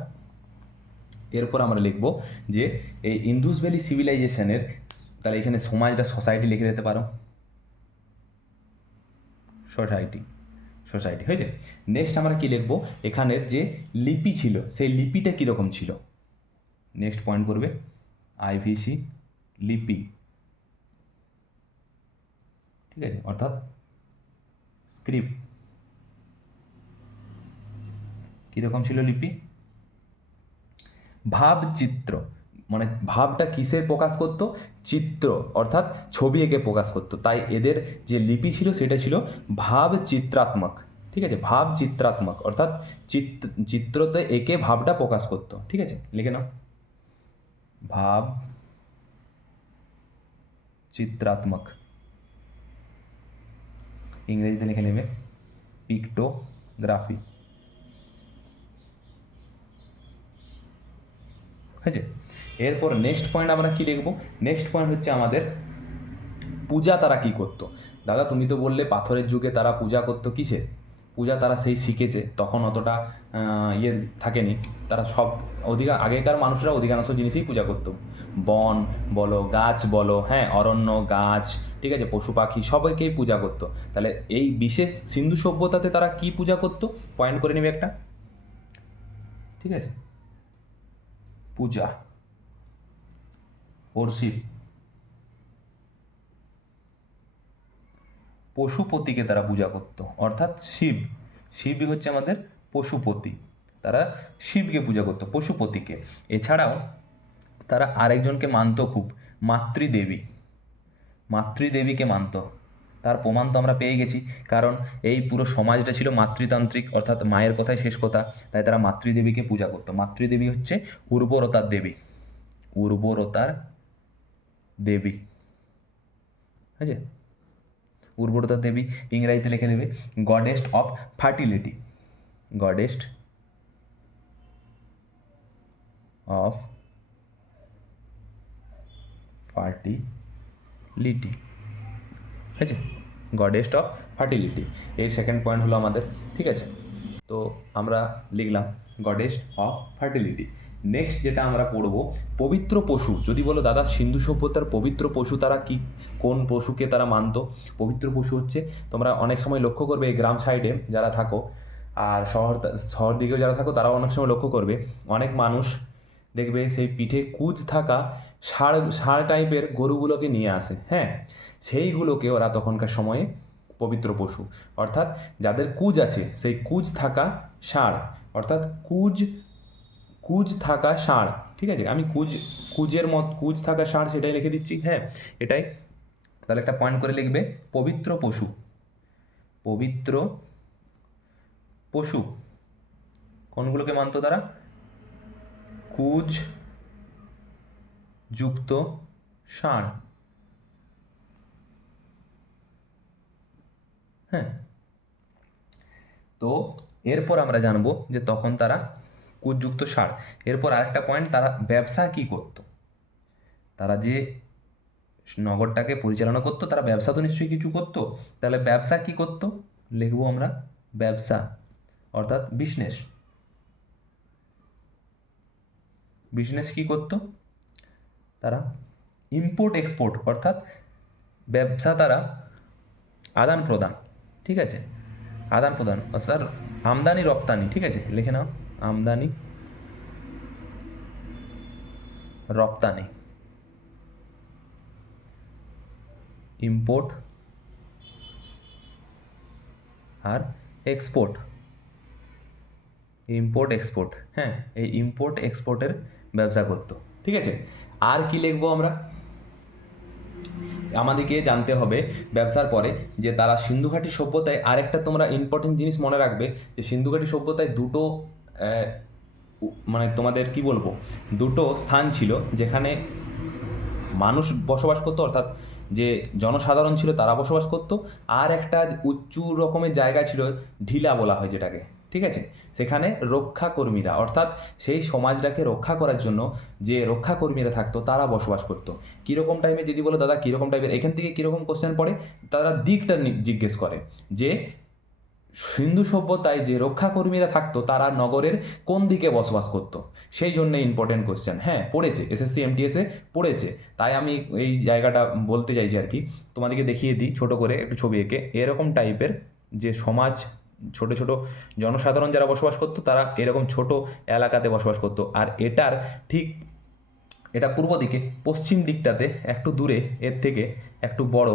এরপর আমরা লিখব যে এই ইন্দুস ভ্যালি সিভিলাইজেশনের, তাহলে এখানে সমাজটা সোসাইটি লিখে দিতে পারো, সোসাইটি হয়েছে। নেক্সট আমরা কি লিখবো? এখানের যে লিপি ছিল, সেই লিপিটা কীরকম ছিল? নেক্সট পয়েন্ট করবে আইভিসি লিপি, ঠিক আছে, অর্থাৎ স্ক্রিপ্ট। কীরকম ছিল লিপি? ভাবচিত্র, মানে ভাবটা কিসের প্রকাশ করতো? চিত্র, অর্থাৎ ছবি এঁকে প্রকাশ করতো। তাই এদের যে লিপি ছিল সেটা ছিল ভাবচিত্রাত্মক, ঠিক আছে, ভাবচিত্রাত্মক অর্থাৎ চিত্রতে এঁকে ভাবটা প্রকাশ করতো, ঠিক আছে, লিখে নাও ভাব চিত্রাত্মক, ইংরেজিতে লিখে নেবে পিক্টোগ্রাফি, হয়েছে। এরপর নেক্সট পয়েন্ট আমরা কি লিখবো? নেক্সট পয়েন্ট হচ্ছে আমাদের পূজা তারা কি করতো। দাদা তুমি তো বললে পাথরের যুগে তারা পূজা করতো, কিসে পূজা তারা সেই শিখেছে, তখন অতটা ইয়ে থাকেনি, তারা সব আগেকার মানুষরা অধিকাংশ জিনিসই পূজা করতো, বন বলো, গাছ বলো, হ্যাঁ, অরণ্য, গাছ, ঠিক আছে, পশু পাখি সবাইকেই পূজা করতো। তাহলে এই বিশেষ সিন্ধু সভ্যতাতে তারা কি পূজা করতো? পয়েন্ট করে নেবে একটা, ঠিক আছে, পূজা, ওরশিপ, পশুপতিকে তারা পূজা করতো, অর্থাৎ শিবই হচ্ছে আমাদের পশুপতি, তারা শিবকে পূজা করতো, পশুপতিকে। এছাড়াও তারা আরেকজনকে মানতো খুব, মাতৃদেবীকে মানতো। তার প্রমাণ তো আমরা পেয়ে গেছি, কারণ এই পুরো সমাজটা ছিল মাতৃতান্ত্রিক, অর্থাৎ মায়ের কথাই শেষ কথা, তাই তারা মাতৃদেবীকে পূজা করতো। মাতৃদেবী হচ্ছে উর্বরতার দেবী, ঠিক আছে, উর্বরতার দেবী, ইংরাজিতে লিখে নেবে গডেস্ট অফ ফার্টিলিটি, গডেস্ট অফ ফার্টিলিটি, ঠিক আছে, গডেস্ট অফ ফার্টিলিটি, এই সেকেন্ড পয়েন্ট হলো আমাদের, ঠিক আছে। তো আমরা লিখলাম গডেস্ট অফ ফার্টিলিটি। নেক্সট যেটা আমরা পড়বো, পবিত্র পশু। যদি বলো দাদা সিন্ধু সভ্যতার পবিত্র পশু তারা কি, কোন পশুকে তারা মানতো? পবিত্র পশু হচ্ছে, তোমরা অনেক সময় লক্ষ্য করবে এই গ্রাম সাইডে যারা থাকো, আর শহর দিকেও যারা থাকো, তারাও অনেক সময় লক্ষ্য করবে, অনেক মানুষ দেখবে সেই পিঠে কুঁজ থাকা ষাঁড় টাইপের গরুগুলোকে নিয়ে আসে, হ্যাঁ, সেইগুলোকে ওরা তখনকার সময়ে পবিত্র পশু, অর্থাৎ যাদের কুঁজ আছে সেই কুঁজ থাকা ষাঁড়, অর্থাৎ কুঁজ থাকা ষাঁড়, ঠিক আছে, আমি কুঁজ থাকা ষাঁড় সেটাই লিখে দিচ্ছি, হ্যাঁ, এটাই। তাহলে একটা পয়েন্ট করে লিখবে পবিত্র পশু কোনগুলোকে মানতো তারা? কুঁজ যুক্ত ষাঁড়, হ্যাঁ। তো এরপর আমরা জানবো যে তখন তারা কুঁজযুক্ত ষাঁড়। এরপর আরেকটা পয়েন্ট, তারা ব্যবসা কি করতো? তারা যে নগরটাকে পরিচালনা করতো, তারা ব্যবসা তো নিশ্চয়ই কিছু করতো, তাহলে ব্যবসা কি করতো? লিখবো আমরা ব্যবসা, অর্থাৎ বিজনেস, বিজনেস কী করতো, তারা ইম্পোর্ট এক্সপোর্ট অর্থাৎ ব্যবসা, তারা আদান প্রদান, ঠিক আছে, আদান প্রদান অর্থাৎ আমদানি রপ্তানি, ঠিক আছে, লিখে নাও আমদানি রপ্তানি, ইম্পোর্ট আর এক্সপোর্ট, ইম্পোর্ট এক্সপোর্ট, হ্যাঁ, এই ইম্পোর্ট এক্সপোর্টের ব্যবসা করতো, ঠিক আছে। আর কি লিখবো আমরা, আমাদেরকে জানতে হবে ব্যবসার পরে যে তারা সিন্ধুঘাটি সভ্যতায়, আরেকটা তোমরা ইম্পর্টেন্ট জিনিস মনে রাখবে যে সিন্ধুঘাটি সভ্যতায় দুটো মানে তোমাদের কি বলবো, দুটো স্থান ছিল যেখানে মানুষ বসবাস করতো, অর্থাৎ যে জনসাধারণ ছিল তারা বসবাস করতো, আর একটা উঁচু রকমের জায়গা ছিল, ঢিলা বলা হয় যেটাকে, ঠিক আছে, সেখানে রক্ষাকর্মীরা অর্থাৎ সেই সমাজটাকে রক্ষা করার জন্য যে রক্ষাকর্মীরা থাকতো তারা বসবাস করতো। কীরকম টাইপের, যদি বলো দাদা কীরকম টাইপের, এখান থেকে কীরকম কোশ্চেন পড়ে, তারা দিকটা জিজ্ঞেস করে যে সিন্ধু সভ্যতায় যে রক্ষাকর্মীরা থাকতো তারা নগরের কোন দিকে বসবাস করতো, সেই জন্য ইম্পর্টেন্ট কোশ্চেন, হ্যাঁ পড়েছে এসএসসি এমটিএসে পড়েছে, তাই আমি এই জায়গাটা বলতে চাইছি আর কি। তোমাদেরকে দেখিয়ে দিই ছোট করে একটু ছবি এঁকে, এরকম টাইপের যে সমাজ, ছোট ছোট জনসাধারণ যারা বসবাস করতো তারা এরকম ছোট এলাকাতে বসবাস করতো, আর এটার ঠিক এটা পূর্ব দিকে, পশ্চিম দিকটাতে একটু দূরে এর থেকে একটু বড়,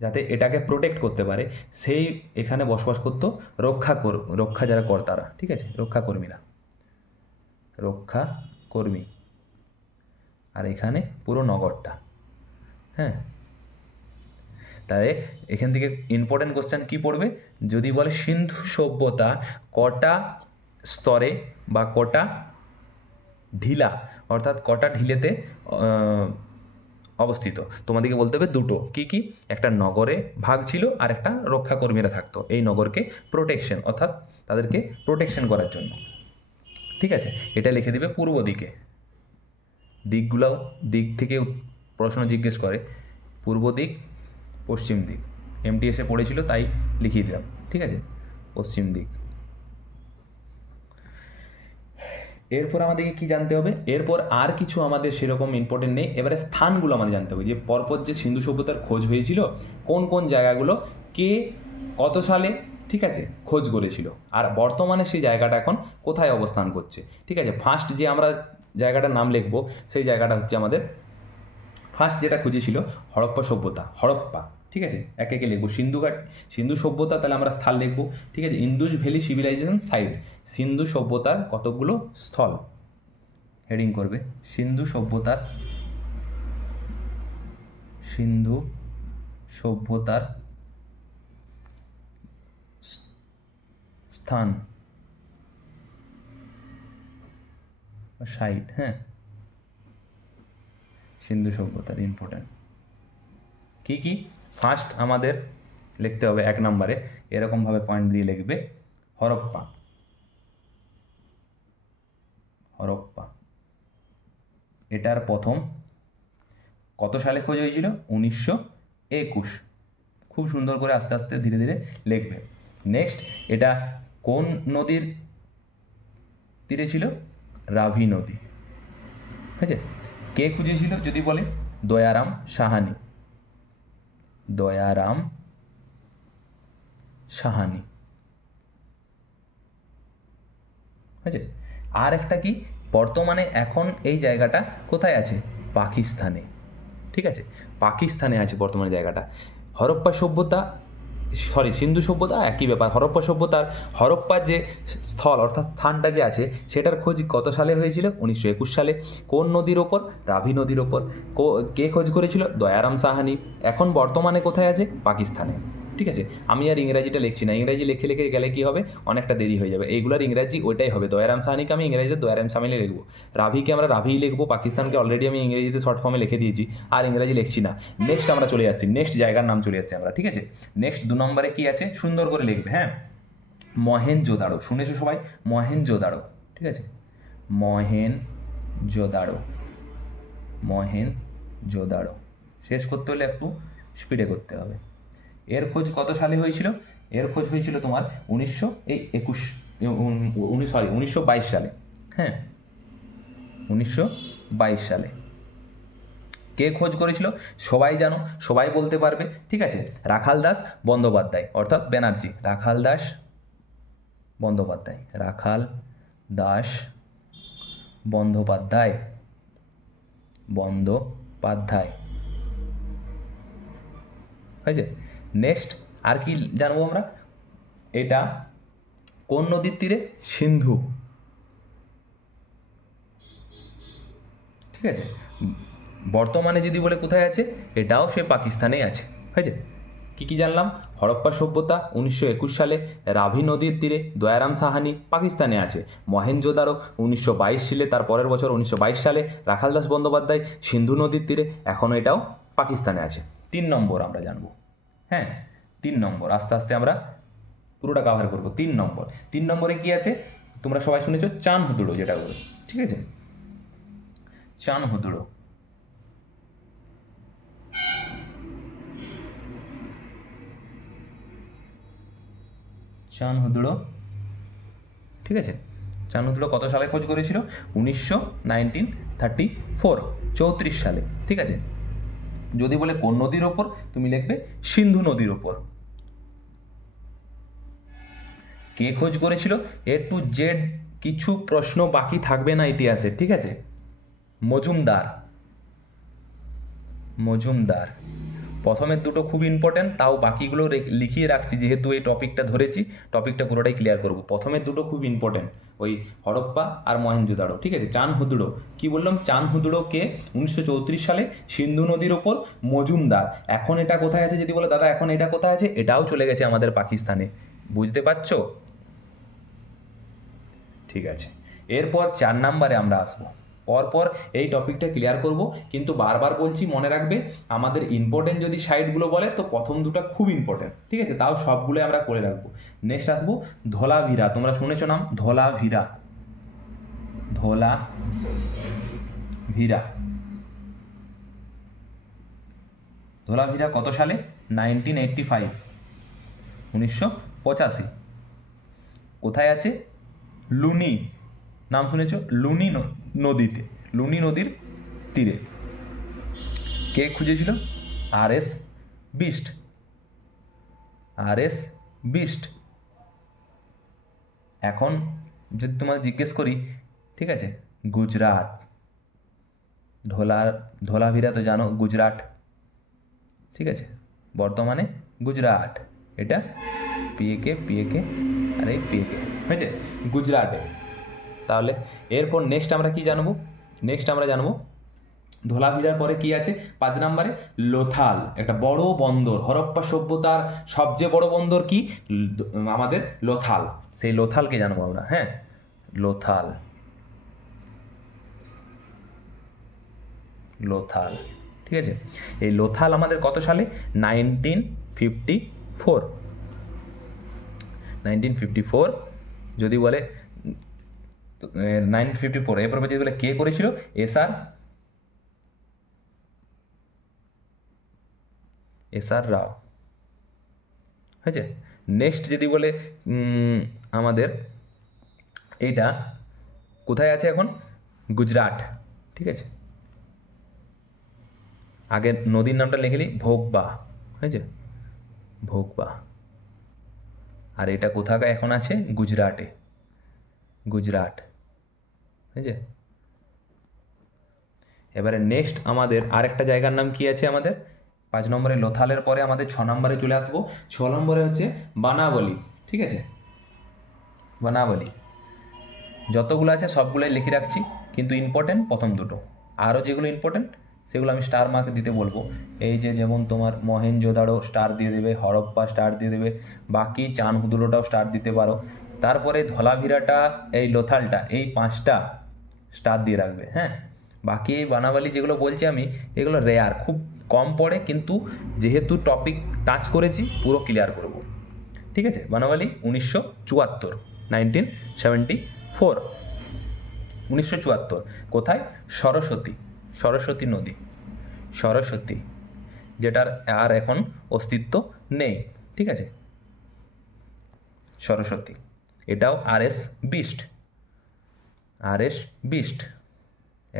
যাতে এটাকে প্রোটেক্ট করতে পারে সেই এখানে বসবাস করতো রক্ষা যারা কর্তারা, ঠিক আছে, রক্ষাকর্মীরা, রক্ষাকর্মী, আর এখানে পুরো নগরটা, হ্যাঁ। তাহলে এখান থেকে ইম্পর্টেন্ট কোশ্চেন কী পড়বে, যদি বলে সিন্ধু সভ্যতা কটা স্তরে বা কটা ঢিলা, অর্থাৎ কটা ঢিলেতে অবস্থিত, তোমাদেরকে বলতে হবে দুটো, কি কি, একটা নগরে ভাগ ছিল আর একটা রক্ষাকর্মীরা থাকতো এই নগরকে প্রোটেকশন, অর্থাৎ তাদেরকে প্রোটেকশন করার জন্য, ঠিক আছে। এটা লিখে দিবে পূর্ব দিকে, দিকগুলো দিক থেকে প্রশ্ন জিজ্ঞেস করে, পূর্ব দিক, পশ্চিম দিক, এমটিএসে পড়েছিল তাই লিখিয়ে দিলাম, ঠিক আছে, পশ্চিম দিক। এরপর আমাদেরকে কী জানতে হবে, এরপর আর কিছু আমাদের সেরকম ইম্পর্টেন্ট নেই, এবারে স্থানগুলো আমাদের জানতে হবে, যে পরপর যে সিন্ধু সভ্যতার খোঁজ হয়েছিল কোন কোন জায়গাগুলো, কে কত সালে, ঠিক আছে, খোঁজ করেছিল, আর বর্তমানে সেই জায়গাটা এখন কোথায় অবস্থান করছে, ঠিক আছে। ফার্স্ট যে আমরা জায়গাটার নাম লিখবো সেই জায়গাটা হচ্ছে আমাদের, ফার্স্ট যেটা খুঁজেছিল হরপ্পা সভ্যতা, হরপ্পা, ঠিক আছে, একে একে লিখবো, সিন্ধু সভ্যতা, তাহলে আমরা স্থল লিখবো, ঠিক আছে, ইন্দুস ভ্যালি সিভিলাইজেশন সাইট, সিন্ধু সভ্যতার কতগুলো স্থল, হেডিং করবে সিন্ধু সভ্যতার, সিন্ধু সভ্যতার স্থান সাইট, হ্যাঁ, সিন্ধু সভ্যতার ইম্পর্টেন্ট কী কী, ফার্স্ট আমাদের লিখতে হবে 1 নম্বরে, এরকমভাবে পয়েন্ট দিয়ে লিখবে হরপ্পা, হরপ্পা, এটার প্রথম কত সালে খোঁজ হয়েছিল, 1921, খুব সুন্দর করে আস্তে আস্তে ধীরে ধীরে লিখবে। নেক্সট, এটা কোন নদীর তীরে ছিল, রাভি নদী, ঠিক আছে। কে খুঁজেছিল যদি বলে, দয়ারাম সাহানি, দয়ারাম সাহানি, ঠিক আছে। আর একটা কি, বর্তমানে এখন এই জায়গাটা কোথায় আছে, পাকিস্তানে, ঠিক আছে, পাকিস্তানে আছে বর্তমানে জায়গাটা। হরপ্পা সভ্যতা, সরি সিন্ধু সভ্যতা একই ব্যাপার, হরপ্পা সভ্যতার হরপ্পার যে স্থল অর্থাৎ স্থানটা যে আছে সেটার খোঁজ কত সালে হয়েছিল, 1921 সালে, কোন নদীর ওপর, রাভি নদীর ওপর, কে খোঁজ করেছিল, দয়ারাম সাহানি, এখন বর্তমানে কোথায় আছে, পাকিস্তানে, ঠিক আছে। আমি আর ইংরাজিটা লিখছি না, ইংরাজি লিখে লিখে গেলে কী হবে, অনেকটা দেরি হয়ে যাবে, এইগুলোর ইংরাজি ওইটাই হবে, দয়ারাম সাহানিকে আমি ইংরাজিতে দয়ারাম সাহানি লিখবো, রাভিকে আমরা রাভিই লিখবো, পাকিস্তানকে অলরেডি আমি ইংরেজিতে শর্ট ফর্মে লিখে দিয়েছি, আর ইংরাজি লিখছি না। নেক্সট আমরা চলে যাচ্ছি, নেক্সট জায়গার নাম চলে যাচ্ছে আমরা, ঠিক আছে। নেক্সট 2 নম্বরে কী আছে, সুন্দর করে লিখবে, হ্যাঁ, মহেনজোদাড়ো, শুনেছো সবাই, মহেনজোদাড়ো, ঠিক আছে, মহেনজোদাড়ো, মহেনজোদাড়ো, শেষ করতে হলে একটু স্পিডে করতে হবে। এর খোঁজ কত সালে হয়েছিল, এর খোঁজ হয়েছিল তোমার 1922 সালে, হ্যাঁ, 1922 সালে। কে খোঁজ করেছিল? সবাই জানো, সবাই বলতে পারবে, ঠিক আছে। রাখাল দাস বন্দ্যোপাধ্যায় অর্থাৎ ব্যানার্জি, রাখাল দাস বন্দ্যোপাধ্যায়, রাখাল দাস বন্দ্যোপাধ্যায়, বন্দ্যোপাধ্যায়, হয়েছে। নেক্সট আর কি জানবো আমরা? এটা কোন নদীর তীরে? সিন্ধু, ঠিক আছে। বর্তমানে যদি বলে কোথায় আছে, এটাও সে পাকিস্তানেই আছে, হয়েছে। কী কী জানলাম? হরপ্পা সভ্যতা 1921 সালে, রাভি নদীর তীরে দয়ারাম সাহানি পাকিস্তানে আছে। মহেঞ্জোদারো 1922 সালে, তার পরের বছর 1922 সালে রাখাল দাস বন্দ্যোপাধ্যায় সিন্ধু নদীর তীরে, এখনও এটাও পাকিস্তানে আছে। 3 নম্বর আমরা জানবো, হ্যাঁ 3 নম্বর, আস্তে আস্তে আমরা পুরোটা কাভার করবো। 3 নম্বরে কি আছে? তোমরা সবাই শুনেছো চান হুদুড়ো, যেটা বলে, ঠিক আছে। চান হুদুড়ো, চান হুদুড়ো, ঠিক আছে। চান হুদুড়ো কত সালে খোঁজ করেছিল? 1934, 34 সালে, ঠিক আছে। যদি বলে কোন নদীর ওপর, তুমি লিখবে সিন্ধু নদীর ওপর। কে খোঁজ করেছিল? এ টু জেড কিছু প্রশ্ন বাকি থাকবে না ইতিহাসে, ঠিক আছে। মজুমদার, মজুমদার। প্রথমের দুটো খুব ইম্পর্ট্যান্ট, তাও বাকিগুলো লিখিয়ে রাখছি, যেহেতু এই টপিকটা ধরেছি, টপিকটা পুরোটাই ক্লিয়ার করব। প্রথমের দুটো খুব ইম্পর্ট্যান্ট, ওই হরপ্পা আর মহেঞ্জোদারো, ঠিক আছে। চান হুদুড়ো, কি বললাম? চান হুদুড়ো কে? 1934 সালে, সিন্ধু নদীর ওপর, মজুমদার। এখন এটা কোথায় আছে যদি বলো দাদা এখন এটা কোথায় আছে, এটাও চলে গেছে আমাদের পাকিস্তানে, বুঝতে পারছো? ঠিক আছে, এরপর 4 নাম্বারে আমরা আসবো। পরপর এই টপিকটা ক্লিয়ার করব, কিন্তু বারবার বলছি মনে রাখবে, আমাদের ইম্পর্টেন্ট যদি সাইডগুলো বলে তো প্রথম দুটো খুব ইম্পর্টেন্ট, ঠিক আছে, তাও সবগুলো আমরা করে রাখবো। নেক্সট আসবো ধোলাভিরা, তোমরা শুনেছো নাম ধোলাভিরা, ধোলাভিরা। ধোলাভিরা কত সালে? 1985, 1985। কোথায় আছে? লুনি, নাম শুনেছো? লুনি নদীতে, লুনি নদীর তীরে। কে খুঁজেছিল? আর.এস. বিস্ট, আর.এস. বিস্ট। এখন যদি তোমাকে জিজ্ঞেস করি, ঠিক আছে, গুজরাট, ধোলাভিরা তো জানো গুজরাট, ঠিক আছে, বর্তমানে গুজরাট। এটা পিএকে আর এই পিএকে, হয়েছে, গুজরাটে। তাহলে এরপর নেক্সট আমরা কি জানবো? নেক্সট আমরা জানবো ধোলাভিরার পরে কি আছে? 5 নম্বরে লোথাল, একটা বড় বন্দর, হরপ্পা সভ্যতার সবচেয়ে বড় বন্দর কি? আমাদের লোথাল, সেই লোথালকে জানবো আমরা, হ্যাঁ, লোথাল, লোথাল, ঠিক আছে। এই লোথাল আমাদের কত সালে? 1954, 1954 যদি বলে 1954, এরপর যদি বলে কে করেছিল? এস আর রাও, হয়েছে। নেক্সট যদি বলে আমাদের এইটা কোথায় আছে এখন? গুজরাট, ঠিক আছে। আগে নদীর নামটা লিখে নিই, ভোগবা, হয়েছে, ভোগবা। আর এটা কোথাকার এখন আছে? গুজরাটে, গুজরাট, হয়েছে। এবারে নেক্সট আমাদের আরেকটা জায়গার নাম কি আছে? আমাদের 5 নম্বরে লোথালের পরে আমাদের 6 নম্বরে চলে আসবো। 6 নম্বরে হচ্ছে বানাবলি, ঠিক আছে, বানাবলি। যতগুলো আছে সবগুলোই লিখে রাখছি, কিন্তু ইম্পর্টেন্ট প্রথম দুটো, আরও যেগুলো ইম্পর্টেন্ট সেগুলো আমি স্টার মার্ক দিতে বলবো। এই যে যেমন তোমার মহেঞ্জোদারো স্টার দিয়ে দেবে, হরপ্পা স্টার দিয়ে দেবে, বাকি চান হুদুড়োটাও স্টার দিতে পারো। তারপরে ধোলাভিরাটা, এই লোথালটা, এই 5টা স্টার দিয়ে রাখবে, হ্যাঁ। বাকি এই বানাবালি যেগুলো বলছি আমি, এগুলো রেয়ার, খুব কম পড়ে, কিন্তু যেহেতু টপিক টাচ করেছি পুরো ক্লিয়ার করব, ঠিক আছে। বানাবালি 1974, 1974, 1974। কোথায়? সরস্বতী, সরস্বতী নদী, সরস্বতী, যেটার আর এখন অস্তিত্ব নেই, ঠিক আছে, সরস্বতী। এটাও আর.এস. বিস্ট, আর.এস. বিস্ট,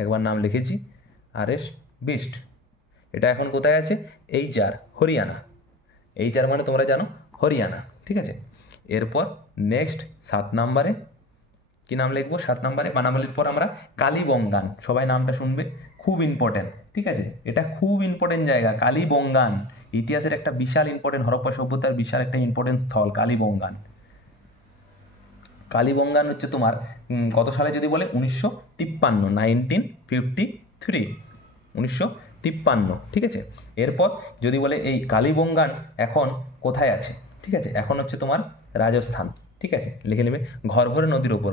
একবার নাম লিখেছি RS বিস্ট। এটা এখন কোথায় আছে? HR হরিয়ানা। HR মানে তোমরা জানো হরিয়ানা, ঠিক আছে। এরপর নেক্সট 7 নম্বরে কি নাম লিখবো? 7 নম্বরে বানাবলির পর আমরা কালীবঙ্গান, সবাই নামটা শুনবে, খুব ইম্পর্টেন্ট, ঠিক আছে। এটা খুব ইম্পর্টেন্ট জায়গা, কালীবঙ্গান, ইতিহাসের একটা বিশাল ইম্পর্টেন্ট, হরপ্পা সভ্যতার বিশাল একটা ইম্পর্টেন্ট স্থল কালীবঙ্গান। কালীবঙ্গান হচ্ছে তোমার কত সালে যদি বলে? 1953, 1953, 1953, ঠিক আছে। এরপর যদি বলে এই কালীবঙ্গান এখন কোথায় আছে, ঠিক আছে, এখন হচ্ছে তোমার রাজস্থান, ঠিক আছে, লিখে নেবে। ঘরঘরা নদীর ওপর,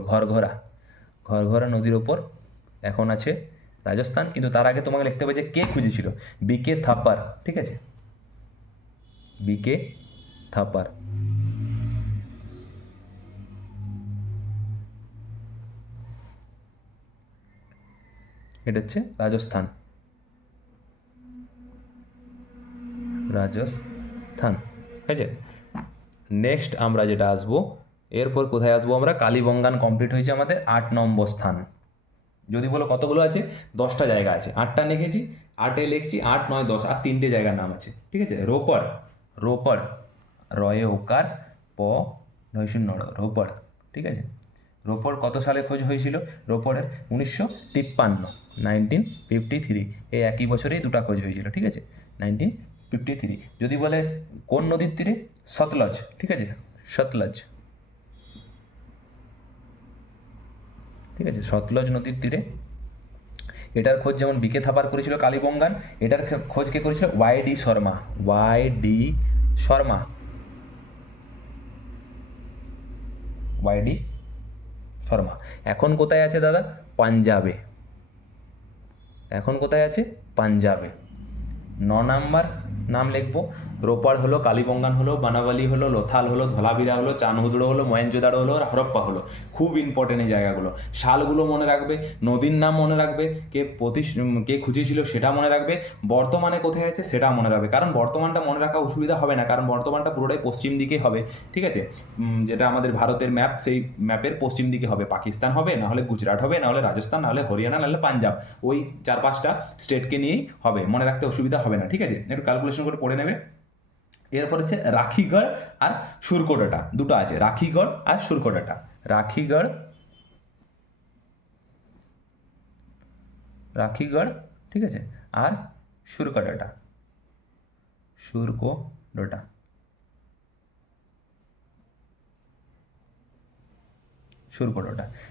ঘরঘরা নদীর ওপর এখন আছে রাজস্থান। কিন্তু তার আগে তোমাকে লিখতে হবে যে কে খুঁজেছিল? BK থাপার, ঠিক আছে, BK থাপার। এটা হচ্ছে রাজস্থান, ঠিক আছে। নেক্সট আমরা যেটা আসবো, এরপর কোথায় আসবো আমরা? কালীবঙ্গান কমপ্লিট হয়েছে আমাদের 8 নম্বর স্থান। যদি বলো কতগুলো আছে? 10টা জায়গা আছে, 8টা লিখেছি, 8এ লিখছি 8, 9, 10, আর 3টে জায়গার নাম আছে, ঠিক আছে। রোপড়, রয়ে ওকার প নৈশূন্য রোপড়, ঠিক আছে। রোপড় কত সালে খোঁজ হয়েছিল? রোপড়ের 1953, 1953, এই একই বছরেই দুটো খোঁজ হয়েছিল, ঠিক আছে, 1953। যদি বলে কোন নদীর তীরে? সতলজ, ঠিক আছে, সতলজ, ঠিক আছে, সতলজ নদীর তীরে। এটার খোঁজ যেমন BK থাপার করেছিল কালীবঙ্গান, এটার খোঁজ কে করেছিল? YD শর্মা। এখন কোথায় আছে দাদা? পাঞ্জাবে। এখন কোথায় আছে? পাঞ্জাবে। 9 নাম্বার নাম লিখবো। রোপড় হলো, কালীবঙ্গান হলো, বানাওয়ালি হলো, লোথাল হলো, ধলাভিরা হলো, চানহুদড়ো হলো, মহেঞ্জোদাড়ো হলো, আর হরপ্পা হলো। খুব ইম্পর্টেন্ট এই জায়গাগুলো। সালগুলো মনে রাখবে, নদীর নাম মনে রাখবে, কে খুঁজেছিল সেটা মনে রাখবে, বর্তমানে কোথায় আছে সেটা মনে রাখবে। কারণ বর্তমানটা মনে রাখা অসুবিধা হবে না, কারণ বর্তমানটা পুরোটাই পশ্চিম দিকে হবে, ঠিক আছে। যেটা আমাদের ভারতের ম্যাপ, সেই ম্যাপের পশ্চিম দিকে হবে। পাকিস্তান হবে, না হলে গুজরাট হবে, না হলে রাজস্থান, না হলে হরিয়ানা, না হলে পাঞ্জাব। ওই 4-5টা স্টেটকে নিয়েই হবে, মনে রাখতে অসুবিধা হবে না, ঠিক আছে। একটু ক্যালকুলেশন করে পড়ে নেবে। এরপর হচ্ছে রাখিগড় আর সুরকোটাটা, দুটো আছে, রাখিগড় আর সুরকোটাটা। রাখিগড়, ঠিক আছে, আর সুরকোটাটা।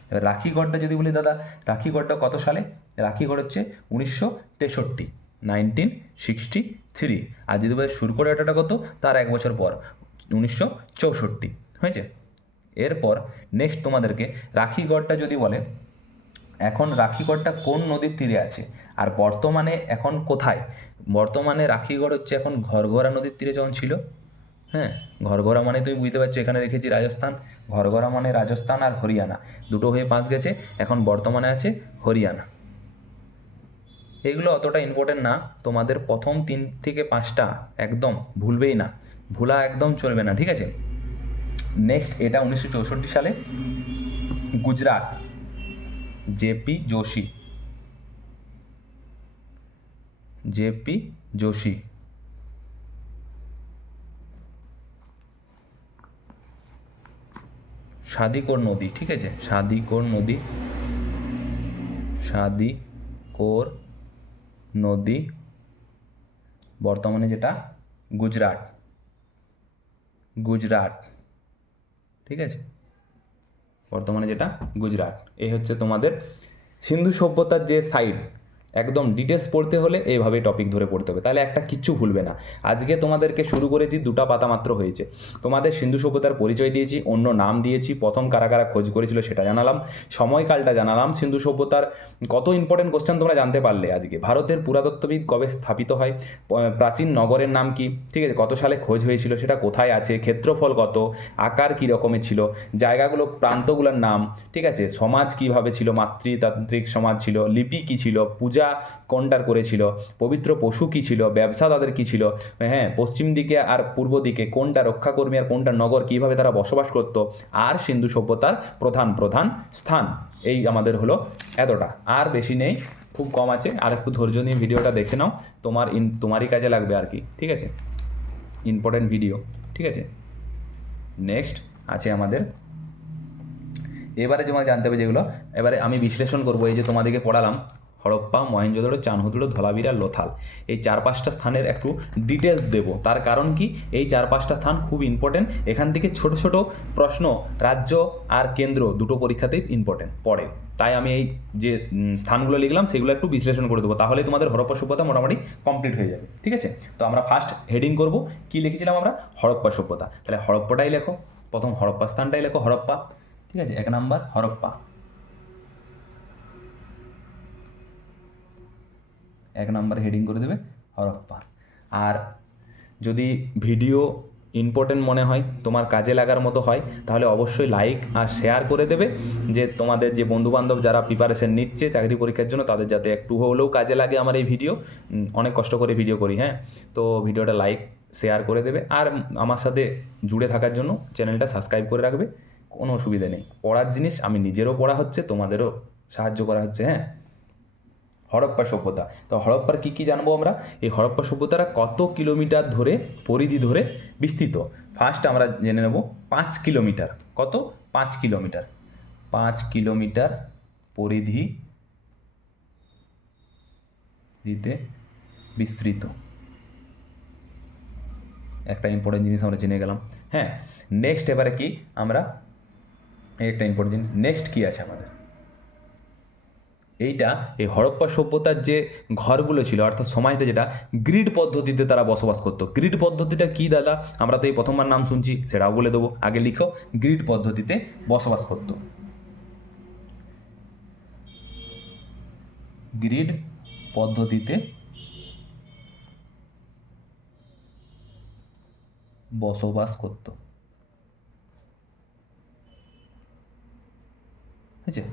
এবার রাখিগড়টা যদি বলি দাদা, রাখিগড়টা কত সালে? রাখিগড় হচ্ছে 1963, 1963। আর যদি বলে সুরকোটাটা কত? তার 1 বছর পর, 1964, হয়েছে। এরপর নেক্সট তোমাদেরকে রাখিগড়টা যদি বলে, এখন রাখিগড়টা কোন নদীর তীরে আছে আর বর্তমানে এখন কোথায়? বর্তমানে রাখিগড় হচ্ছে এখন ঘরঘরা নদীর তীরে যখন ছিল, হ্যাঁ, ঘরঘরা মানে তুই বুঝতে পারছো, এখানে রেখেছি রাজস্থান। ঘরঘরা মানে রাজস্থান আর হরিয়ানা, দুটো হয়ে 5 গেছে, এখন বর্তমানে আছে হরিয়ানা। এগুলো অতটা ইম্পর্টেন্ট না, তোমাদের প্রথম 3 থেকে 5টা একদম ভুলবেই না, ভুলা একদম চলবে না, ঠিক আছে। নেক্সট এটা 1964 সালে গুজরাট, জেপি যোশী। শাদিকোর নদী, ঠিক আছে, শাদিকোর নদী, বর্তমানে যেটা গুজরাট, ঠিক আছে, বর্তমানে যেটা গুজরাট। এই হচ্ছে তোমাদের সিন্ধু সভ্যতার যে সাইড, একদম ডিটেলস পড়তে হলে এইভাবে টপিক ধরে পড়তে হবে, তাহলে একটা কিচ্ছু ভুলবে না। আজকে তোমাদেরকে শুরু করেছি, 2টা পাতা মাত্র হয়েছে। তোমাদের সিন্ধু সভ্যতার পরিচয় দিয়েছি, অন্য নাম দিয়েছি, প্রথম কারা কারা খোঁজ করেছিল সেটা জানালাম, সময়কালটা জানালাম, সিন্ধু সভ্যতার কত ইম্পর্টেন্ট কোশ্চেন তোমরা জানতে পারলে আজকে। ভারতের পুরাতত্ত্ববিদ কবে স্থাপিত হয়, প্রাচীন নগরের নাম কি, ঠিক আছে, কত সালে খোঁজ হয়েছিল, সেটা কোথায় আছে, ক্ষেত্রফল কত, আকার কী রকমের ছিল, জায়গাগুলো, প্রান্তগুলোর নাম, ঠিক আছে, সমাজ কিভাবে ছিল, মাতৃতান্ত্রিক সমাজ ছিল, লিপি কী ছিল, পূজা কোনটার করেছিল, পবিত্র পশু কী ছিল, ব্যবসা তাদের কী ছিল, হ্যাঁ, পশ্চিম দিকে আর পূর্ব দিকে কোনটা রক্ষাকর্মী আর কোনটা নগর, কীভাবে তারা বসবাস করতো, আর সিন্ধু সভ্যতার প্রধান স্থান। এই আমাদের হলো এতটা, আর বেশি নেই। খুব কম আছে, আর একটু ধৈর্য নিয়ে ভিডিওটা দেখে নাও, তোমারই কাজে লাগবে আর কি, ঠিক আছে, ইম্পর্টেন্ট ভিডিও, ঠিক আছে। নেক্সট আছে আমাদের, এবারে তোমাকে জানতে হবে যেগুলো, এবারে আমি বিশ্লেষণ করবো। এই যে তোমাদেরকে পড়ালাম হরপ্পা, মহেঞ্জোদড়ো, চানহুতুড়ো, ধলাবিরা, লোথাল, এই 4-5টা স্থানের একটু ডিটেলস দেব। তার কারণ কি, এই 4-5টা স্থান খুব ইম্পর্টেন্ট। এখান থেকে ছোট ছোট প্রশ্ন রাজ্য আর কেন্দ্র দুটো পরীক্ষাতেই ইম্পর্টেন্ট পড়ে, তাই আমি এই যে স্থানগুলো লিখলাম সেগুলো একটু বিশ্লেষণ করে দেবো, তাহলে তোমাদের হরপ্পা সভ্যতা মোটামুটি কমপ্লিট হয়ে যাবে, ঠিক আছে। তো আমরা ফার্স্ট হেডিং করব, কি লিখেছিলাম আমরা, হরপ্পা সভ্যতা। তাহলে হরপ্পাটাই লেখো, প্রথম হরপ্পা স্থানটাই লেখো হরপ্পা, ঠিক আছে। 1 নাম্বার হরপ্পা, 1 নাম্বার হেডিং করে দেবে হরপ্পা। আর যদি ভিডিও ইম্পর্টেন্ট মনে হয়, তোমার কাজে লাগার মতো হয়, তাহলে অবশ্যই লাইক আর শেয়ার করে দেবে, যে তোমাদের যে বন্ধুবান্ধব যারা প্রিপারেশন নিচ্ছে চাকরি পরীক্ষার জন্য, তাদের যাতে একটু হলেও কাজে লাগে আমার এই ভিডিও। অনেক কষ্ট করে ভিডিও করি, হ্যাঁ, তো ভিডিওটা লাইক শেয়ার করে দেবে, আর আমার সাথে জুড়ে থাকার জন্য চ্যানেলটা সাবস্ক্রাইব করে রাখবে। কোনো অসুবিধা নেই, পড়ার জিনিস, আমি নিজেরও পড়া হচ্ছে, তোমাদেরও সাহায্য করা হচ্ছে, হ্যাঁ। হরপ্পা সভ্যতা, তো হরপ্পার কী কী জানবো আমরা, এই হরপ্পা সভ্যতারা কত কিলোমিটার ধরে পরিধি ধরে বিস্তৃত। ফার্স্ট আমরা জেনে নেব 5 কিলোমিটার, কত, 5 কিলোমিটার, 5 কিলোমিটার পরিধি দিতে বিস্তৃত, একটা ইম্পর্টেন্ট জিনিস আমরা জেনে গেলাম, হ্যাঁ। নেক্সট এবারে কি আমরা, একটা ইম্পর্টেন্ট জিনিস, নেক্সট কী আছে আমাদের, এইটা এই হরপ্পা সভ্যতার যে ঘরগুলো ছিল, অর্থাৎ সমাজটা যেটা গ্রিড পদ্ধতিতে তারা বসবাস করতো। গ্রিড পদ্ধতিটা কি দাদা, আমরা তো এই প্রথমবার নাম শুনছি, সেটাও বলে দেবো, আগে লিখো, গ্রিড পদ্ধতিতে বসবাস করতো, গ্রিড পদ্ধতিতে বসবাস করতো, ঠিক আছে।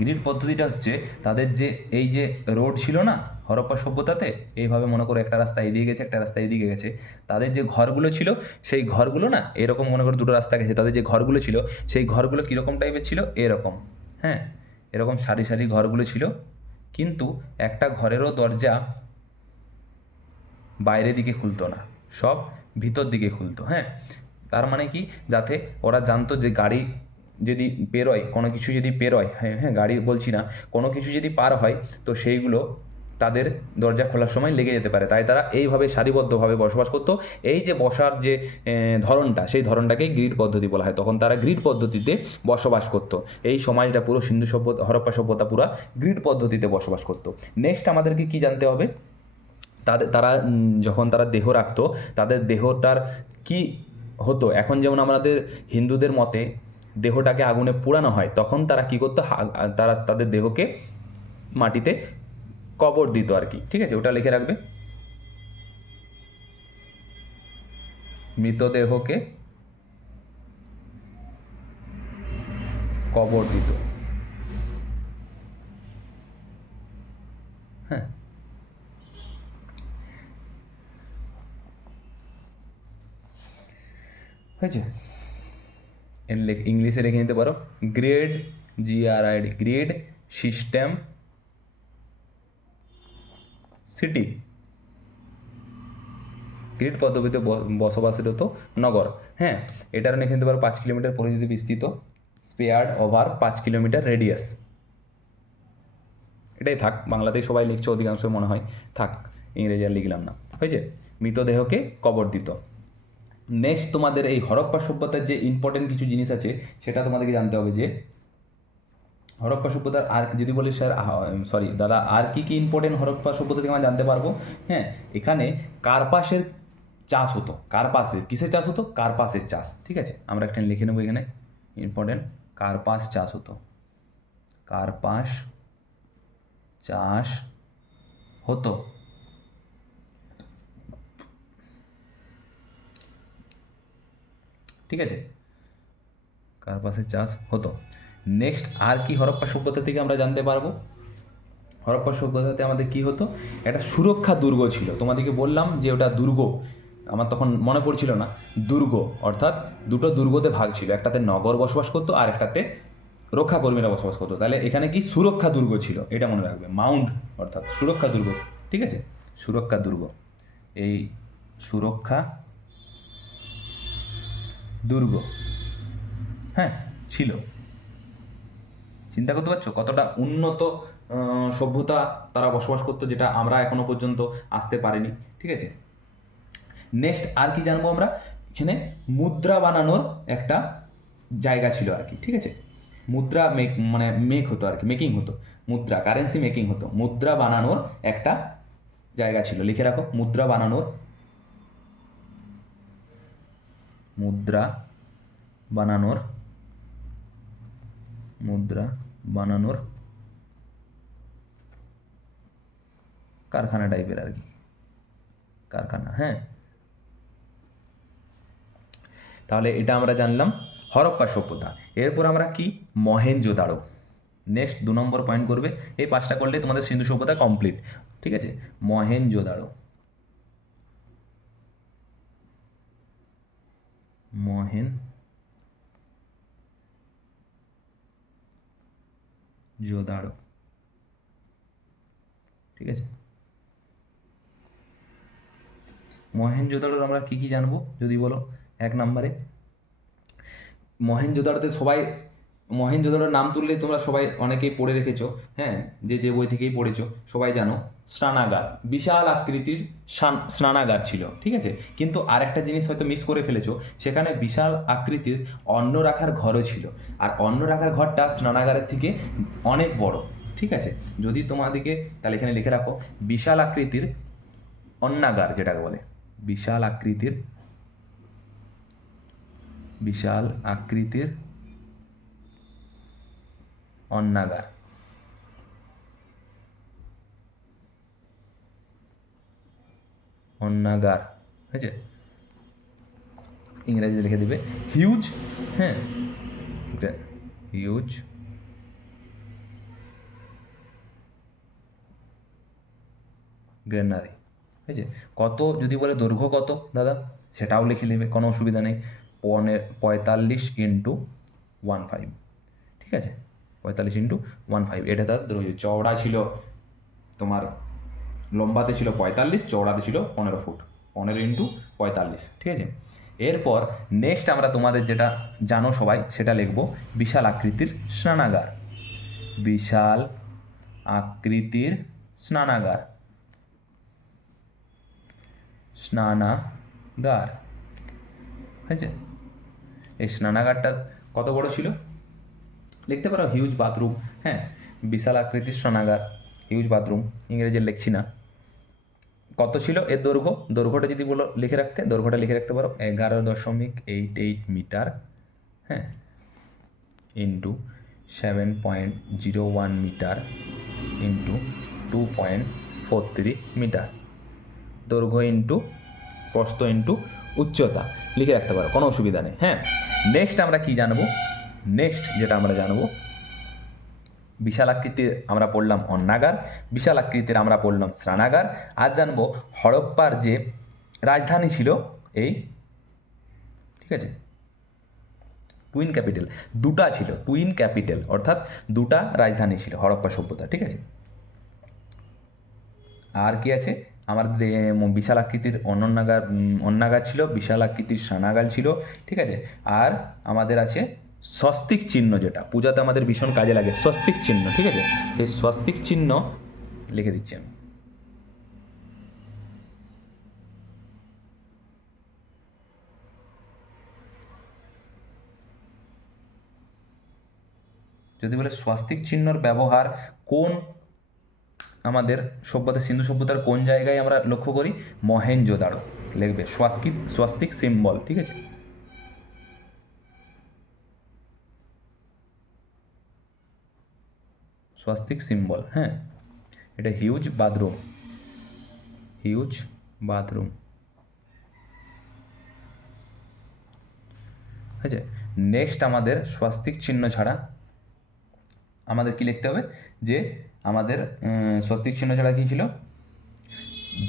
গ্রিড পদ্ধতিটা হচ্ছে তাদের যে এই যে রোড ছিল না হরপ্পা সভ্যতাতে, এইভাবে মনে করো একটা রাস্তা এদিকে গেছে, একটা রাস্তা এদিকে গেছে, তাদের যে ঘরগুলো ছিল সেই ঘরগুলো না এরকম মনে করো দুটো রাস্তা গেছে, তাদের যে ঘরগুলো ছিল সেই ঘরগুলো কীরকম টাইপের ছিল, এরকম, হ্যাঁ, এরকম সারি সারি ঘরগুলো ছিল, কিন্তু একটা ঘরেরও দরজা বাইরের দিকে খুলতো না, সব ভিতর দিকে খুলতো, হ্যাঁ। তার মানে কি, যাতে ওরা জানতো যে গাড়ি যদি পেরোয়, কোনো কিছু যদি পেরোয়, হ্যাঁ হ্যাঁ গাড়ি বলছি না, কোনো কিছু যদি পার হয়, তো সেইগুলো তাদের দরজা খোলার সময় লেগে যেতে পারে, তাই তারা এইভাবে সারিবদ্ধভাবে বসবাস করতো। এই যে বসার যে ধরনটা, সেই ধরনটাকেই গ্রিড পদ্ধতি বলা হয়, তখন তারা গ্রিড পদ্ধতিতে বসবাস করতো। এই সমাজটা পুরো সিন্ধু সভ্যতা, হরপ্পা সভ্যতা পুরো গ্রিড পদ্ধতিতে বসবাস করতো। নেক্সট আমাদেরকে কি জানতে হবে, তারা যখন তারা দেহ রাখতো, তাদের দেহটার কি হতো, এখন যেমন আমাদের হিন্দুদের মতে দেহটাকে আগুনে পোড়ানো হয়, তখন তারা কি করতো, তারা তাদের দেহকে মাটিতে কবর দিত আর কি, ঠিক আছে, ওটা লিখে রাখবে, মৃতদেহকে কবর দিত, হ্যাঁ। হয়েছে, ইংলিশে লিখে নিতে পারো, grade, GRID, grade system city, grid পদ্ধতিতে বসবাসরত নগর, হ্যাঁ। এটার লিখে নিতে পারো 5 কিলোমিটার পরিধিতে বিস্তৃত, স্পেয়ার্ড ওভার 5 কিলোমিটার রেডিয়াস, এটাই থাক, বাংলাতেই সবাই লিখছে অধিকাংশ মনে হয়, থাক, ইংরেজি আর লিখলাম না, হয়েছে, মৃতদেহকে কবর দিত। নেক্সট তোমাদের এই হরপ্পা সভ্যতার যে ইম্পর্টেন্ট কিছু জিনিস আছে, সেটা তোমাদেরকে জানতে হবে, যে হরপ্পা সভ্যতার আর যদি বলি স্যার, সরি দাদা, আর কি কি ইম্পর্টেন্ট হরপ্পা সভ্যতা থেকে আমরা জানতে পারবো, হ্যাঁ। এখানে কার্পাসের চাষ হতো, কার্পাসের, কিসের চাষ হতো, কার্পাসের চাষ, ঠিক আছে, আমরা একটা লিখে নেবো এখানে ইম্পর্টেন্ট, কার্পাস চাষ হতো, কার্পাস চাষ হতো, ঠিক আছে, কার্পাসের চাষ হতো। নেক্সট আর কি হরপ্পা সভ্যতা থেকে আমরা জানতে পারবো, হরপ্পা সভ্যতাতে আমাদের কি হতো, একটা সুরক্ষা দুর্গ ছিল, তোমাদেরকে বললাম যে ওটা দুর্গ, আমার তখন মনে পড়ছিল না, দুর্গ অর্থাৎ দুটো দুর্গতে ভাগ ছিল, একটাতে নগর বসবাস করতো আর একটাতে রক্ষাকর্মীরা বসবাস করতো। তাহলে এখানে কি সুরক্ষা দুর্গ ছিল, এটা মনে রাখবে, মাউন্ট অর্থাৎ সুরক্ষা দুর্গ, ঠিক আছে, সুরক্ষা দুর্গ, এই সুরক্ষা দুর্গ, হ্যাঁ, ছিল। চিন্তা করতে পারছো কতটা উন্নত সভ্যতা তারা বসবাস করতো, যেটা আমরা এখনো পর্যন্ত আসতে পারিনি, ঠিক আছে। নেক্সট আর কি জানবো আমরা, এখানে মুদ্রা বানানোর একটা জায়গা ছিল আর কি, ঠিক আছে। মুদ্রা মেক হতো আর কি, মেকিং হতো, মুদ্রা কারেন্সি মেকিং হতো, মুদ্রা বানানোর একটা জায়গা ছিল, লিখে রাখো, মুদ্রা বানানোর, মুদ্রা বানানোর, মুদ্রা বানানোর কারখানা টাইপের আর কি, কারখানা, হ্যাঁ। তাহলে এটা আমরা জানলাম হরপ্পা সভ্যতা। এরপর আমরা কি, মহেঞ্জোদাড়ো। নেক্সট 2 নম্বর পয়েন্ট করবে, এই 5টা করলে তোমাদের সিন্ধু সভ্যতা কমপ্লিট, ঠিক আছে। মহেঞ্জোদাড়ো, মহেঞ্জোদাড়ো, ঠিক আছে। মহেঞ্জোদাড়োর আমরা কি কি জানবো যদি বলো, 1 নম্বরে মহেঞ্জোদাড়োতে সবাই, মহেঞ্জোদাড়োর নাম তুললে তোমরা সবাই অনেকেই পড়ে রেখেছো, হ্যাঁ, যে বই থেকেই পড়েছো, সবাই জানো, স্নানাগার, বিশাল আকৃতির স্নানাগার ছিল, ঠিক আছে। কিন্তু আরেকটা জিনিস হয়তো মিস করে ফেলেছো, সেখানে বিশাল আকৃতির অন্ন রাখার ঘরও ছিল, আর অন্ন রাখার ঘরটা স্নানাগারের থেকে অনেক বড়, ঠিক আছে। যদি তোমাদেরকে, তাহলে এখানে লিখে রাখো, বিশাল আকৃতির অন্নাগার যেটাকে বলে, বিশাল আকৃতির, বিশাল আকৃতির অন্নাগার, অন্নাগার, হয়েছে, ইংরেজি লিখে দিবে হিউজ, হ্যাঁ, হিউজ গ্রেনারি, ঠিক আছে। কত যদি বলে দৈর্ঘ্য কত দাদা, সেটাও লিখে নেবে, কোনো অসুবিধা নেই, 45 × 15, ঠিক আছে, 45 × 15, এটা তার দৈর্ঘ্য। চওড়া ছিল তোমার, লম্বাতে ছিল 45, চওড়াতে ছিল 15 ফুট, 15 × 45, ঠিক আছে। এরপর নেক্সট আমরা তোমাদের যেটা জানো সবাই সেটা লিখবো, বিশাল আকৃতির স্নানাগার, বিশাল আকৃতির স্নানাগার, স্নানাগার, হয়েছে। এই স্নানাগারটা কত বড় ছিল, লিখতে পারো হিউজ বাথরুম, হ্যাঁ, বিশাল আকৃতির স্নানাগার, হিউজ বাথরুম, ইংরেজি লিখছি না। কত ছিল এর দৈর্ঘ্য, দৈর্ঘ্যটা যদি বলো লিখে রাখতে, দৈর্ঘ্যটা লিখে রাখতে পারো 11.88 মিটার, হ্যাঁ, ইন্টু 7.01 মিটার ইন্টু 2.43 মিটার, দৈর্ঘ্য ইন্টু প্রস্থ ইন্টু উচ্চতা, লিখে রাখতে পারো, কোনো অসুবিধা নেই, হ্যাঁ। নেক্সট আমরা কি জানবো, নেক্সট যেটা আমরা জানবো, বিশাল আকৃতির আমরা পড়লাম অন্নাগার, বিশাল আকৃতির আমরা পড়লাম স্নানাগার, আর জানবো হরপ্পার যে রাজধানী ছিল এই, ঠিক আছে, টুইন ক্যাপিটাল, দুটা ছিল, টুইন ক্যাপিটাল অর্থাৎ দুটা রাজধানী ছিল হরপ্পা সভ্যতা, ঠিক আছে। আর কি আছে, আমাদের বিশাল আকৃতির অন্নাগার ছিল, বিশাল আকৃতির স্নানাগার ছিল, ঠিক আছে। আর আমাদের আছে স্বস্তিক চিহ্ন, যেটা পূজাতে আমাদের ভীষণ কাজে লাগে, স্বস্তিক চিহ্ন, ঠিক আছে। সেই স্বস্তিক চিহ্ন লিখে দিচ্ছি আমি। যদি বলে স্বস্তিক চিহ্নর ব্যবহার কোন আমাদের সভ্যতা, সিন্ধু সভ্যতার কোন জায়গায় আমরা লক্ষ্য করি, মহেঞ্জোদাড়ো লিখবে, স্বস্তিক সিম্বল, ঠিক আছে। স্বস্তিক সিম্বল, হ্যাঁ, এটা হিউজ বাথরুম, হিউজ বাথরুম, হয়েছে। নেক্সট আমাদের স্বস্তিক চিহ্ন ছাড়া আমাদের কি লিখতে হবে, যে আমাদের স্বস্তিক চিহ্ন ছাড়া কী ছিল,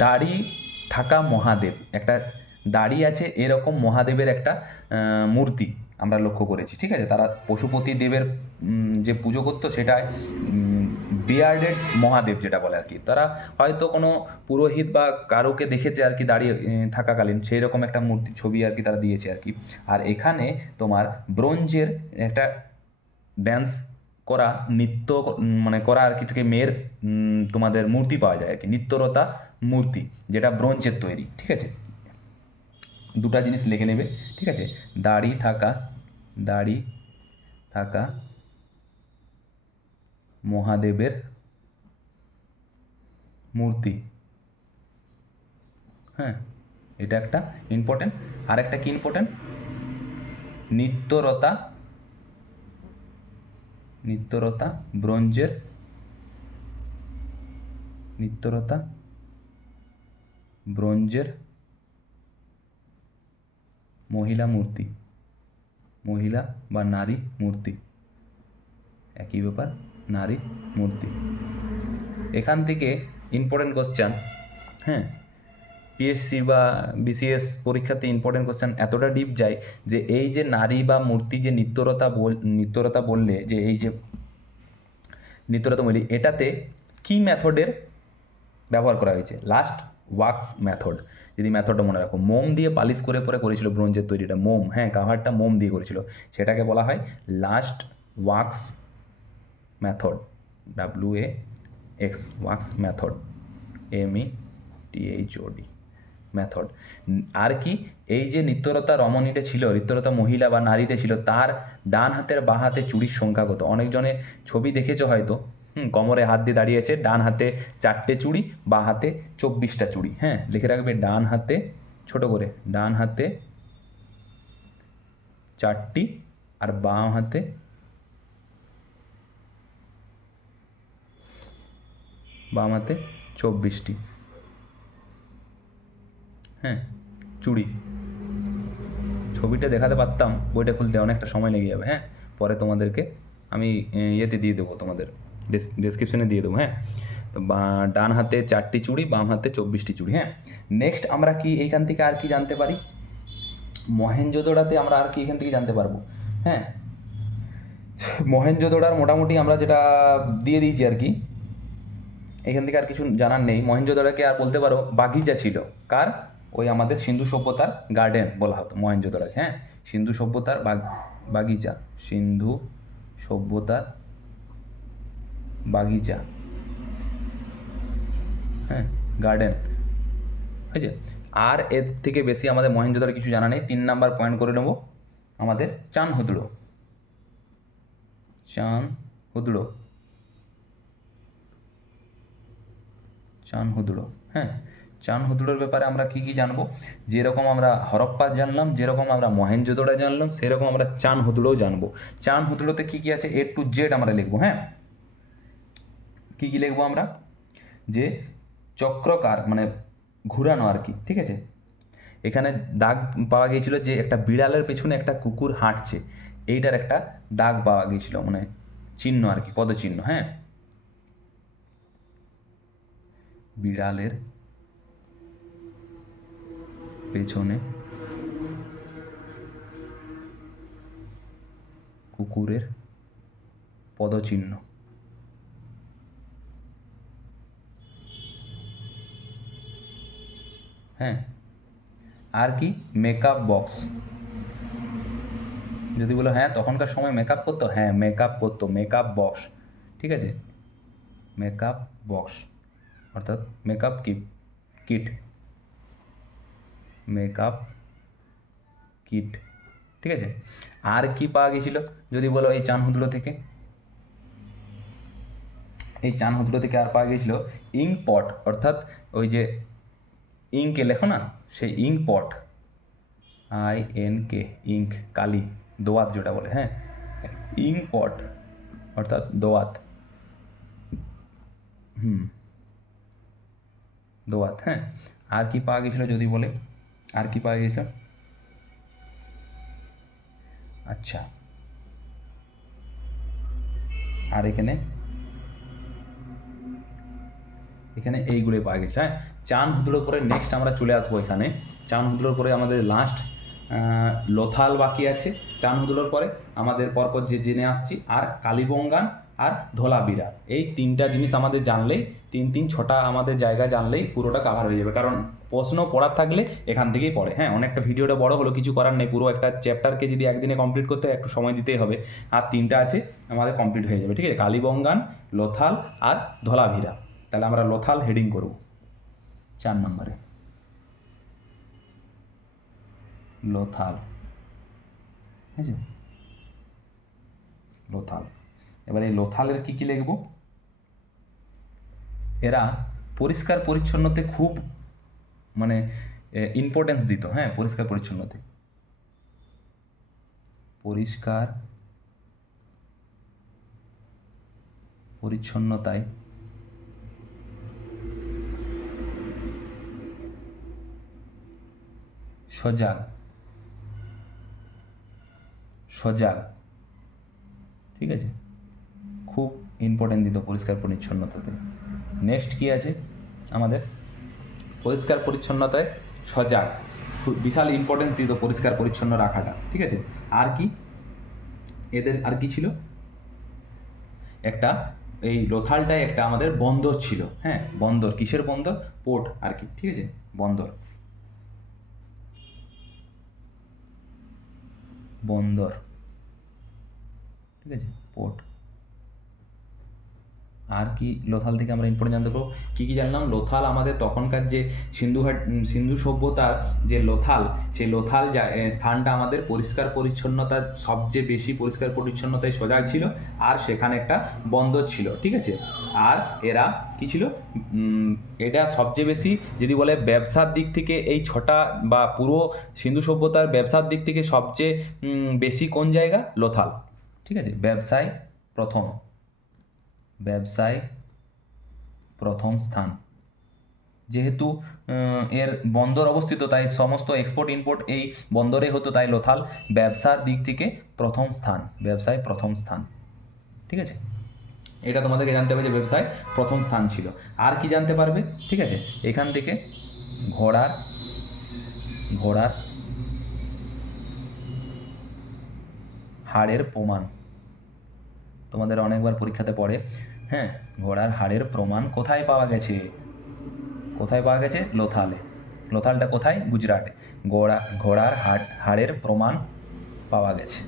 দাড়ি থাকা মহাদেব, একটা দাড়ি আছে এরকম মহাদেবের একটা মূর্তি, আমরা লক্ষ্য করেছি, ঠিক আছে। তারা পশুপতি দেবের যে পুজো করতো সেটায় বিয়ার্ডেড মহাদেব যেটা বলে আর কি, তারা হয়তো কোনো পুরোহিত বা কারোকে দেখেছে আর কি দাঁড়িয়ে থাকাকালীন, সেই রকম একটা মূর্তি ছবি আর কি তারা দিয়েছে আর কি। আর এখানে তোমার ব্রোঞ্জের একটা ড্যান্স করা নৃত্য মানে করা আর কি থেকে মেয়ের তোমাদের মূর্তি পাওয়া যায় আর কি, নৃত্যরতা মূর্তি, যেটা ব্রোঞ্জের তৈরি, ঠিক আছে। দুটা জিনিস লিখে নেবে, ঠিক আছে। দাড়ি থাকা মহাদেবের মূর্তি, হ্যাঁ, এটা একটা ইম্পর্টেন্ট। আর একটা কি ইম্পর্টেন্ট, নৃত্যরতা ব্রোঞ্জের মহিলা মূর্তি, মহিলা বা নারী মূর্তি, একই ব্যাপার, নারী মূর্তি। এখান থেকে ইম্পর্টেন্ট কোশ্চেন, হ্যাঁ, পিএসসি বা বিসিএস পরীক্ষাতে ইম্পর্টেন্ট কোশ্চেন এতটা ডিপ যায় যে এই যে নারী বা মূর্তি যে নৃত্যরতা বললে, যে এই যে নৃত্যরতা বলি, এটাতে কি মেথডের ব্যবহার করা হয়েছে? Last wax method. যদি মেথডটা মনে রাখো, মোম দিয়ে পালিশ করে পরে করেছিল ব্রোঞ্জের তৈরিটা, মোম, হ্যাঁ, কাভারটা মোম দিয়ে করেছিল, সেটাকে বলা হয় last wax method, WAX, wax method, METHOD method. আর কি, এই যে নৃত্যরতা রমণীটা ছিল, নৃত্যরতা মহিলা বা নারীটা ছিল, তার ডান হাতের বা হাতে চুড়ির সংখ্যা কত? অনেকজনে ছবি দেখেছো হয়তো, কোমরে হাত দিয়ে দাঁড়িয়েছে, ডান হাতে 4টে চুড়ি, বা হাতে 24টা চুড়ি, হ্যাঁ, লিখে রাখবে ডান হাতে, ছোট করে, ডান হাতে 4টি আর বাম হাতে 24টি, হ্যাঁ, চুড়ি। ছবিটা দেখাতে পারতাম, বইটা খুলতে অনেকটা সময় লেগে যাবে, হ্যাঁ, পরে তোমাদেরকে আমি ইয়েতে দিয়ে দেবো, তোমাদের ডেসক্রিপশনে দিয়ে দেবো, হ্যাঁ। তো ডান হাতে 4টি চুড়ি, বাম হাতে 24টি চুড়ি, হ্যাঁ। নেক্সট আমরা কি এইখান থেকে আর কি জানতে পারি? মহেঞ্জোদড়োতে আমরা আর কি এখান থেকে জানতে পারবো, হ্যাঁ। মহেঞ্জোদড়োর মোটামুটি আমরা যেটা দিয়ে দিয়েছি আর কি, এখান থেকে আর কিছু জানার নেই। মহেঞ্জোদড়োকে আর বলতে পারো বাগিচা ছিল, কার? ওই আমাদের সিন্ধু সভ্যতার গার্ডেন বলা হতো মহেঞ্জোদড়োকে, হ্যাঁ, সিন্ধু সভ্যতার বাগিচা, সিন্ধু সভ্যতার বাগিচা, হ্যাঁ, গার্ডেন, হয়েছে। আর এর থেকে বেশি আমাদের মহেঞ্জোদড়োর কিছু জানা নেই। 3 নাম্বার পয়েন্ট করে নেব আমাদের চানহুদড়ো, হ্যাঁ। চানহুদড়োর ব্যাপারে আমরা কি কি জানবো? যেরকম আমরা হরপ্পা জানলাম, যেরকম আমরা মহেঞ্জোদড়ো জানলাম, সেরকম আমরা চানহুদড়োও জানবো। চানহুদড়োতে কি কি আছে A to Z আমরা লিখবো, হ্যাঁ। কি কি লিখবো আমরা? যে চক্রকার মানে ঘুরানো আর কি, ঠিক আছে। এখানে দাগ পাওয়া গিয়েছিল যে একটা বিড়ালের পেছনে একটা কুকুর হাঁটছে, এইটার একটা দাগ পাওয়া গিয়েছিল, মানে চিহ্ন আর কি, পদচিহ্ন, হ্যাঁ। বিড়ালের পেছনে কুকুরের পদচিহ্ন, হ্যাঁ। আর কি? Makeup box. যদি বলো হ্যাঁ তখনকার সময় মেকআপ করতো, হ্যাঁ মেকআপ করতো, মেকআপ বক্স, ঠিক আছে, মেকআপ বক্স অর্থাৎ মেকআপ কিট, মেকআপ কিট, ঠিক আছে। আর কি পাওয়া গেছিল যদি বলো এই চানহুদড়ো থেকে? এই চানহুদড়ো থেকে আর পাওয়া গিয়েছিল ইঙ্ক পট, অর্থাৎ ওই যে ইঙ্কে লেখো না, সেই ইঙ্ক পট, INK, ইঙ্ক, কালি, দোয়াত যেটা বলে, হ্যাঁ, ইঙ্ক পট অর্থাৎ দোয়াত, দোয়াত, হ্যাঁ। আর কি পাওয়া গেছিলো যদি বলে? আর কি পাওয়া গেছিল? আচ্ছা, আর এখানে এইগুলোই পাওয়া গেছে, হ্যাঁ। চানহুদড়োর পরে নেক্সট আমরা চলে আসবো এখানে। চানহুদড়োর পরে আমাদের লাস্ট লোথাল বাকি আছে চানহুদুলোর পরে, আমাদের পরপর যে জেনে আসছি, আর কালিবঙ্গান আর ধোলাবিরা। এই তিনটা জিনিস আমাদের জানলেই, ছটা আমাদের জায়গা জানলেই পুরোটা কাভার হয়ে যাবে। কারণ প্রশ্ন পড়ার থাকলে এখান থেকেই পড়ে। হ্যাঁ, অনেকটা ভিডিওটা বড় হলো, কিছু করার নেই, পুরো একটা চ্যাপ্টারকে যদি একদিনে কমপ্লিট করতে হয় একটু সময় দিতেই হবে। আর তিনটা আছে আমাদের কমপ্লিট হয়ে যাবে, ঠিক আছে? কালিবঙ্গান, লোথাল আর ধোলাভিরা। তাহলে আমরা লোথাল হেডিং করব 4 নম্বরে, লোথাল। ঠিক আছে, লোথাল। এবার এই লোথালের কী কী লিখব? এরা পরিষ্কার পরিচ্ছন্নতে খুব মানে ইম্পর্টেন্স দিত। হ্যাঁ, পরিষ্কার পরিচ্ছন্নতে, পরিষ্কার পরিচ্ছন্নতায় সজাগ, ঠিক আছে, খুব ইম্পর্টেন্ট দিত পরিষ্কার পরিচ্ছন্নতাতে। নেক্সট কি আছে আমাদের? পরিষ্কার পরিচ্ছন্নতায় সজাগ, খুব বিশাল ইম্পর্টেন্স দিত পরিষ্কার পরিচ্ছন্ন রাখাটা, ঠিক আছে? আর কি এদের আর কি ছিল? একটা এই লোথালটায় একটা আমাদের বন্দর ছিল। হ্যাঁ, বন্দর, কিসের বন্দর? পোর্ট আর কি, ঠিক আছে, বন্দর, ঠিক আছে, পোর্ট। আর কি লোথাল থেকে আমরা ইম্পর্টেন্ট জানতে পারবো? কী কী জানলাম? লোথাল আমাদের তখনকার যে সিন্ধু সভ্যতার যে লোথাল, সেই লোথাল স্থানটা আমাদের পরিষ্কার পরিচ্ছন্নতার সবচেয়ে বেশি পরিষ্কার পরিচ্ছন্নতায় সজাগ ছিল, আর সেখানে একটা বন্দর ছিল, ঠিক আছে? আর এরা কি ছিল? এটা সবচেয়ে বেশি যদি বলে ব্যবসার দিক থেকে, এই ছটা বা পুরো সিন্ধু সভ্যতার ব্যবসার দিক থেকে সবচেয়ে বেশি কোন জায়গা? লোথাল, ঠিক আছে? ব্যবসায় প্রথম স্থান। যেহেতু এর বন্দর অবস্থিত, তাই সমস্ত এক্সপোর্ট ইম্পোর্ট এই বন্দরে হতো, তাই লোথাল ব্যবসার দিক থেকে ব্যবসায় প্রথম স্থান, ঠিক আছে? এটা তোমাদেরকে জানতে হবে যে ব্যবসায় প্রথম স্থান ছিল। আর কি জানতে পারবে? ঠিক আছে, এখান থেকে ঘোড়ার হাড়ের প্রমাণ তোমাদের অনেকবার পরীক্ষাতে পড়ে। হ্যাঁ, ঘোড়ার হাড়ের প্রমাণ কোথায় পাওয়া গেছে? লোথালে। লোথালটা কোথায়? গুজরাটে। ঘোড়ার হাড়ের প্রমাণ পাওয়া গেছে।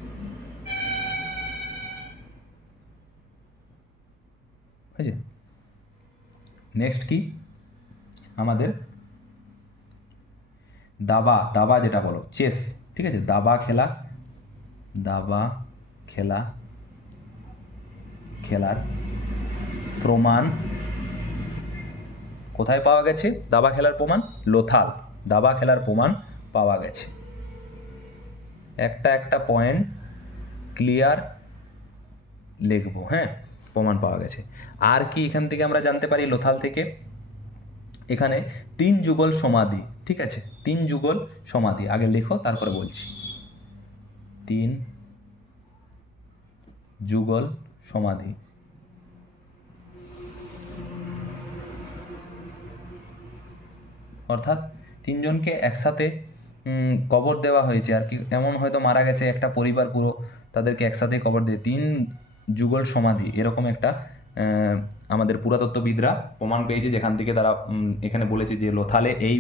বুঝেছি? নেক্সট কি আমাদের? দাবা যেটা বলো, চেস, ঠিক আছে? দাবা খেলার প্রমাণ কোথায় পাওয়া গেছে? দাবা খেলার প্রমাণ লোথাল। দাবা খেলার প্রমাণ পাওয়া গেছে। একটা পয়েন্ট ক্লিয়ার লিখবো। হ্যাঁ, প্রমাণ পাওয়া গেছে। আর কি এখান থেকে আমরা জানতে পারি লোথাল থেকে? এখানে 3 যুগল সমাধি, ঠিক আছে? 3 যুগল সমাধি, আগে লেখো তারপরে বলছি। 3 যুগল সমাধি, অর্থাৎ 3 জনকে একসাথে কবর দেওয়া হয়েছে আর কি। এমন হয়তো মারা গেছে একটা পরিবার পুরো, তাদেরকে একসাথে কবর দিয়ে 3 যুগল সমাধি, এরকম একটা আমাদের পুরাতত্ত্ববিদরা প্রমাণ পেয়েছে, যেখান থেকে তারা এখানে বলেছে যে লোথালে এই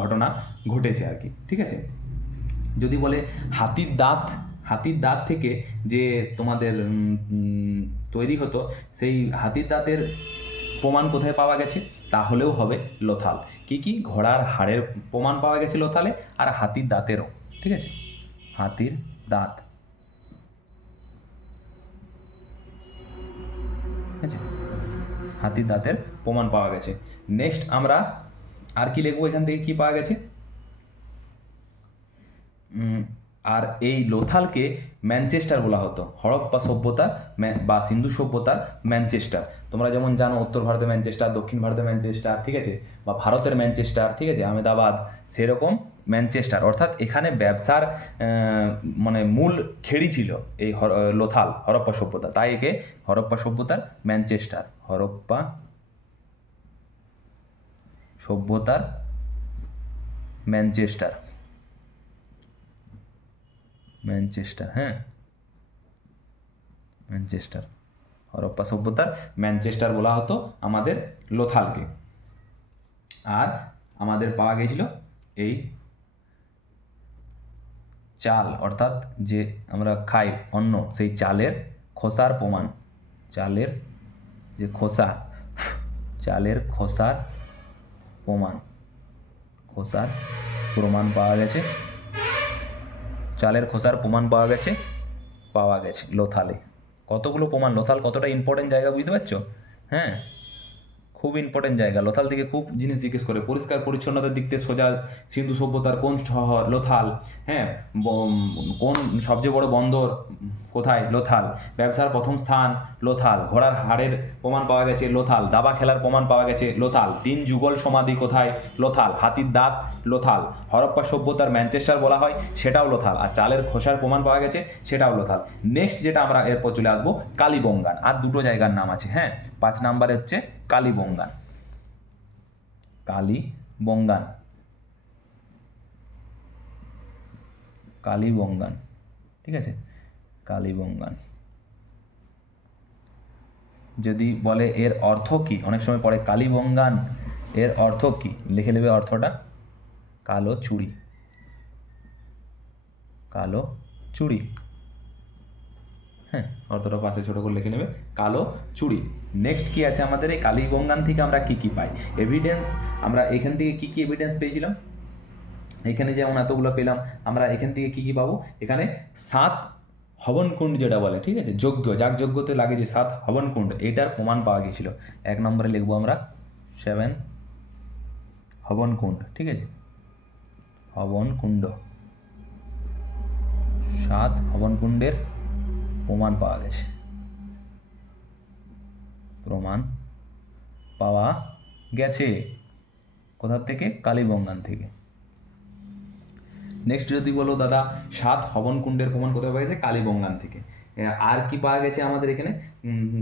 ঘটনা ঘটেছে আর কি, ঠিক আছে? যদি বলে হাতির দাঁত থেকে যে তোমাদের তৈরি হতো, সেই হাতির দাঁতের প্রমাণ কোথায় পাওয়া গেছে? তাহলেও হবে লোথাল। কি ঘোড়ার হাড়ের প্রমাণ পাওয়া গেছে লোথালে, আর হাতির দাঁতেরও, ঠিক আছে? হাতির দাঁত, ঠিক আছে, হাতির দাঁতের প্রমাণ পাওয়া গেছে। নেক্সট আমরা আর কি লিখবো? এখান থেকে কি পাওয়া গেছে? আর এই লোথালকে ম্যানচেস্টার বলা হতো, হরপ্পা সভ্যতার বা সিন্ধু সভ্যতার ম্যানচেস্টার। তোমরা যেমন জানো উত্তর ভারতের ম্যানচেস্টার, দক্ষিণ ভারতের ম্যানচেস্টার, ঠিক আছে, বা ভারতের ম্যানচেস্টার, ঠিক আছে, আহমেদাবাদ, সেরকম ম্যানচেস্টার। অর্থাৎ এখানে ব্যবসার মানে মূল খেড়ি ছিল এই লোথাল, হরপ্পা সভ্যতা, তাই একে হরপ্পা সভ্যতার ম্যানচেস্টার, হরপ্পা সভ্যতার ম্যানচেস্টার। ম্যানচেস্টার, হ্যাঁ, ম্যানচেস্টার। হরপ্পা সভ্যতার ম্যানচেস্টার বলা হতো আমাদের লোথালকে। আর আমাদের পাওয়া গেছিল এই চাল, অর্থাৎ যে আমরা খাই অন্ন, সেই চালের খোসার প্রমাণ, চালের যে খোসা, চালের খোসার প্রমাণ, খোসার প্রমাণ পাওয়া গেছে, চালের খোসার প্রমাণ পাওয়া গেছে লোথালে। কতগুলো প্রমাণ, লোথাল কতটা ইম্পর্টেন্ট জায়গা বুঝতে পারছো? হ্যাঁ, খুব ইম্পর্টেন্ট জায়গা। লোথাল থেকে খুব জিনিস জিজ্ঞেস করে, পরিষ্কার পরিচ্ছন্নতার দিক থেকে সোজা সিন্ধু সভ্যতার কোন শহর? লোথাল। হ্যাঁ, কোন সবচেয়ে বড় বন্দর কোথায়? লোথাল। ব্যবসার প্রথম স্থান লোথাল। ঘোড়ার হাড়ের প্রমাণ পাওয়া গেছে লোথাল। দাবা খেলার প্রমাণ পাওয়া গেছে লোথাল। 3 যুগল সমাধি কোথায়? লোথাল। হাতির দাঁত লোথাল। হরপ্পা সভ্যতার ম্যানচেস্টার বলা হয়, সেটাও লোথাল। আর চালের খোসার প্রমাণ পাওয়া গেছে, সেটাও লোথাল। নেক্সট যেটা আমরা এরপর চলে আসবো, কালীবঙ্গান। আর দুটো জায়গার নাম আছে, হ্যাঁ। 5 নম্বরে হচ্ছে কালীবঙ্গান, কালীবঙ্গান, কালীবঙ্গান, ঠিক আছে, কালীবঙ্গান। যদি বলে এর অর্থ কি, অনেক সময় পড়ে কালীবঙ্গান এর অর্থ কি, লিখে নেবে অর্থটা, কালো চুড়ি, কালো চুড়ি, হ্যাঁ, অর্থটা পাশে ছোটো করে লিখে নেবে, কালো চুড়ি। নেক্সট কি আছে আমাদের এই কালীবঙ্গান থেকে আমরা কি কি পাই? এভিডেন্স। আমরা এখান থেকে কি কি এভিডেন্স পেয়েছিলাম? এখানে যেমন এতগুলো পেলাম, আমরা এখান থেকে কি কি পাবো? এখানে 7 হবনকুণ্ড যেটা বলে, ঠিক আছে, যজ্ঞ, যাগযজ্ঞতে লাগে যে 7 হবনকুণ্ড, এটার প্রমাণ পাওয়া গিয়েছিল। 1 নম্বরে লিখবো আমরা 7 হবনকুণ্ড, ঠিক আছে, হবনকুণ্ড, 7 হবনকুণ্ডের প্রমাণ পাওয়া গেছে, প্রমাণ পাওয়া গেছে। কোথা থেকে? কালীবঙ্গান থেকে। নেক্সট যদি বলো দাদা 7 হবনকুণ্ডের প্রমাণ কোথায় পাওয়া গেছে? কালীবঙ্গান থেকে। আর কি পাওয়া গেছে আমাদের এখানে?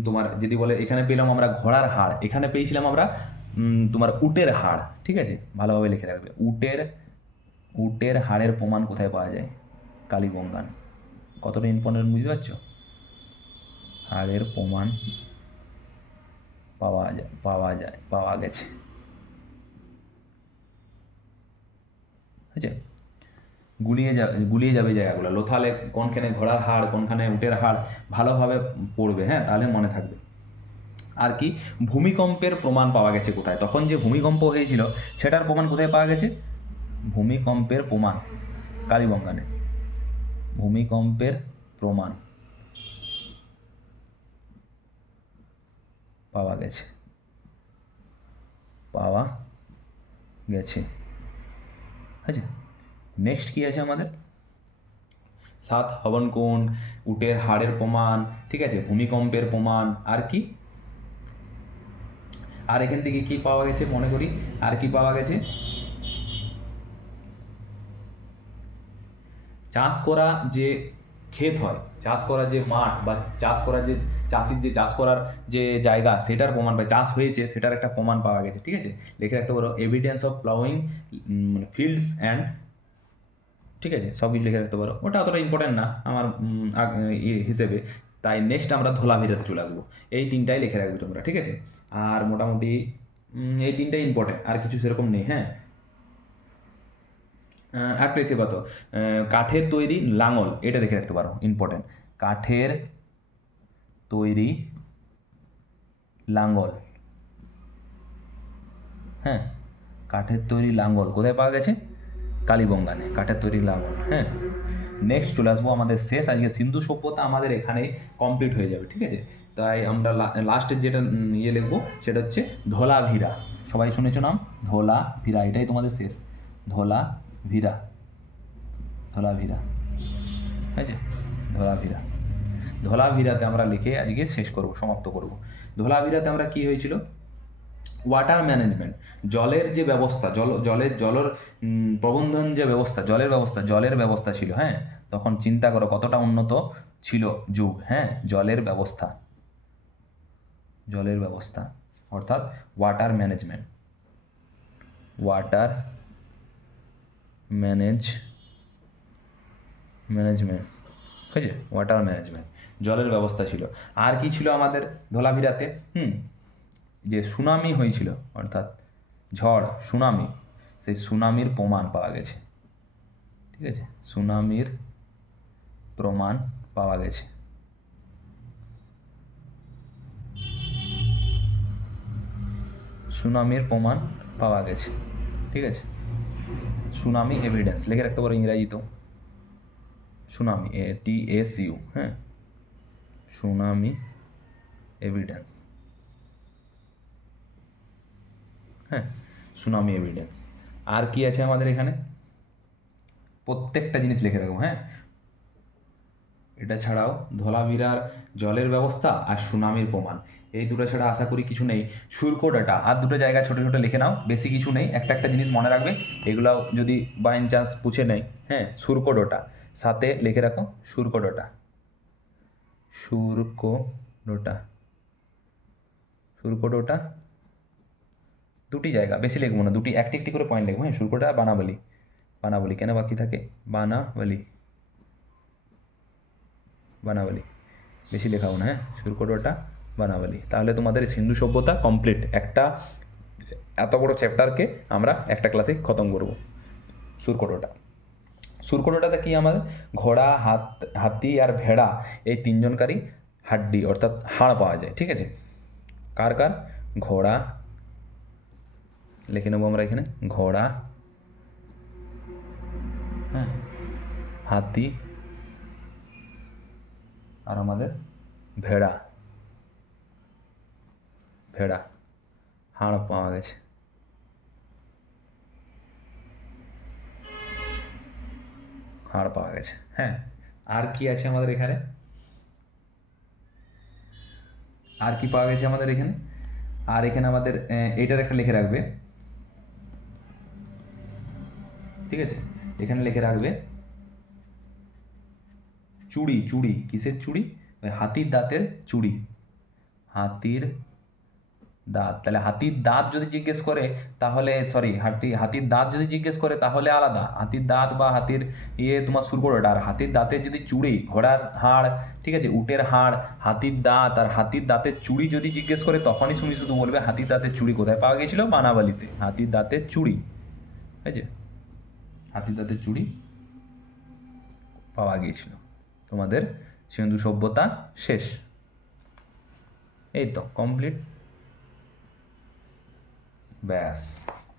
তোমার যদি বলে, এখানে পেলাম আমরা ঘোড়ার হাড়, এখানে পেয়েছিলাম আমরা তোমার উটের হাড়, ঠিক আছে, ভালোভাবে লিখে রাখবে। উটের হাড়ের প্রমাণ কোথায় পাওয়া যায়? কালীবঙ্গান। কতটা ইম্পর্টেন্ট বুঝতে পারছো? হাড়ের প্রমাণ পাওয়া গেছে, ঠিক আছে। গুলিয়ে যাবে জায়গাগুলো। লোথালে কোনখানে ঘোড়ার হাড়, কোনখানে উটের হাড়, ভালোভাবে পড়বে, হ্যাঁ, তাহলে মনে থাকবে। আর কি? ভূমিকম্পের প্রমাণ পাওয়া গেছে কোথায়? তখন যে ভূমিকম্প হয়েছিল, সেটার প্রমাণ কোথায় পাওয়া গেছে? ভূমিকম্পের প্রমাণ কালীবঙ্গানে, ভূমিকম্পের প্রমাণ পাওয়া গেছে, আচ্ছা। নেক্সট কি আছে আমাদের? 7 হবনকুণ্ড, উটের হাড়ের প্রমাণ, ঠিক আছে, ভূমিকম্পের প্রমাণ, আর কি? আর এখান থেকে কি পাওয়া গেছে মনে করি? আর কি পাওয়া গেছে? চাষ করা যে ক্ষেত হয়, চাষ করা যে মাঠ, বা চাষ করা যে চাষির যে চাষ করার যে জায়গা, সেটার প্রমাণ পায়, চাষ হয়েছে সেটার একটা প্রমাণ পাওয়া গেছে, ঠিক আছে। লিখে রাখতে পারো evidence of ploughing fields and, ঠিক আছে, সব কিছু লিখে রাখতে পারো। ওটা অতটা ইম্পর্টেন্ট না আমার হিসেবে। তাই নেক্সট আমরা ধোলাভিরাতে চলে আসবো। এই 3টাই লিখে রাখবে তোমরা, ঠিক আছে। আর মোটামুটি এই 3টাই ইম্পর্টেন্ট, আর কিছু সেরকম নেই, হ্যাঁ। একটা লিখতে পারো, কাঠের তৈরি লাঙল, এটা লিখে রাখতে পারো, ইম্পর্টেন্ট। কাঠের তৈরি লাঙল, হ্যাঁ, কাঠের তৈরি লাঙল কোথায় পাওয়া গেছে? কালীবঙ্গানে, কাঠের তৈরি লাঙল, হ্যাঁ। নেক্সট চলে আসবো আমাদের শেষ, আজকে সিন্ধু সভ্যতা আমাদের এখানে কমপ্লিট হয়ে যাবে, ঠিক আছে। তাই আমরা লাস্টের যেটা লিখবো, সেটা হচ্ছে ধোলাভিরা। সবাই শুনেছো নাম? ধোলাভিরা, এটাই তোমাদের শেষ। ধোলাভিরা, ধোলাভিরা, ঠিক আছে, ধোলাভিরা। ধোলাভিরাতে আমরা লিখে আজকে শেষ করব, সমাপ্ত করব। ধোলাভিরাতে আমরা কি হয়েছিল? ওয়াটার ম্যানেজমেন্ট, জলের যে ব্যবস্থা, জলের প্রবন্ধন যে ব্যবস্থা, জলের ব্যবস্থা ছিল, হ্যাঁ। তখন চিন্তা করো কতটা উন্নত ছিল যুগ, হ্যাঁ। জলের ব্যবস্থা অর্থাৎ ওয়াটার ম্যানেজমেন্ট, ওয়াটার ম্যানেজমেন্ট হয়েছে, ওয়াটার ম্যানেজমেন্ট, জলের ব্যবস্থা ছিল। আর কি ছিল আমাদের ধোলাভিরাতে? যে সুনামি হয়েছিল, অর্থাৎ ঝড়, সুনামি, সেই সুনামির প্রমাণ পাওয়া গেছে। ঠিক আছে, সুনামির প্রমাণ পাওয়া গেছে। সুনামির প্রমাণ পাওয়া গেছে। ঠিক আছে, সুনামি এভিডেন্স লিখে রাখতে পারো ইংরাজিতেও, সুনামি, TSU, হ্যাঁ, সুনামি এভিডেন্স, হ্যাঁ, সুনামি এভিডেন্স। আর কি আছে আমাদের এখানে? প্রত্যেকটা জিনিস লিখে রাখবো, হ্যাঁ। এটা ছাড়াও ধোলাভিরার জলের ব্যবস্থা আর সুনামির প্রমাণ, এই দুটো ছাড়া আশা করি কিছু নেই। শুল্ক ডাটা আর দুটো জায়গায় ছোটো ছোটো লিখে নাও, বেশি কিছু নেই। একটা একটা জিনিস মনে রাখবে, এগুলো যদি বাই চান্স পুছে নেই, হ্যাঁ। শুল্ক ডোটা সাথে লিখে রাখো, শুল্ক ডোটা, শুল্ক ডোটা, শুল্ক ডোটা দুটি জায়গা, বেশি লিখবো না, দুটি একটি একটি করে পয়েন্ট লিখবো, হ্যাঁ। শুল্কটা বানাবলি, বানাবলি কেন বাকি থাকে, বানাবলি, বানাবলি, বেশি লেখাও না, হ্যাঁ। শুল্কডোটা, বানাবলি, তাহলে তোমাদের সিন্ধু সভ্যতা কমপ্লিট। একটা এত বড় চ্যাপ্টারকে আমরা একটা ক্লাসে খতম করব। শুল্কডোটা, শুল্কডোটাতে কি আমাদের ঘোড়া, হাতি আর ভেড়া এই তিনজনকারই হাড্ডি অর্থাৎ হাড় পাওয়া যায়। ঠিক আছে, কার কার? ঘোড়া লিখে নেবো আমরা এখানে, ঘোড়া, হ্যাঁ, হাতি আর আমাদের ভেড়া, ভেড়া হাড় পাওয়া গেছে। হাড় পাওয়া গেছে, হ্যাঁ। আর কি আছে আমাদের এখানে? আর কি পাওয়া গেছে আমাদের এখানে? আর এখানে আমাদের এইটার একটা লিখে রাখবে, ঠিক আছে, এখানে লিখে রাখবে চুড়ি, চুড়ি কিসের চুড়ি? হাতির দাঁতের চুড়ি, হাতির দাঁত। তাহলে হাতির দাঁত যদি জিজ্ঞেস করে তাহলে, সরি, হাতির দাঁত যদি জিজ্ঞেস করে তাহলে আলাদা, হাতির দাঁত বা হাতির তোমার শুল্কডোটা। আর হাতির দাঁতের যদি চুড়ি, ঘোড়ার হাড়, ঠিক আছে, উটের হাড়, হাতির দাঁত আর হাতির দাঁতের চুড়ি যদি জিজ্ঞেস করে তখনই তুমি শুধু বলবে হাতির দাঁতের চুড়ি কোথায় পাওয়া গিয়েছিল? বানাবালিতে, হাতির দাঁতের চুড়ি, ঠিক আছে, হাতির দাঁতের চুড়ি পাওয়া গিয়েছিল। তোমাদের সিন্ধু সভ্যতা শেষ। এই তো কমপ্লিট, ব্যাস,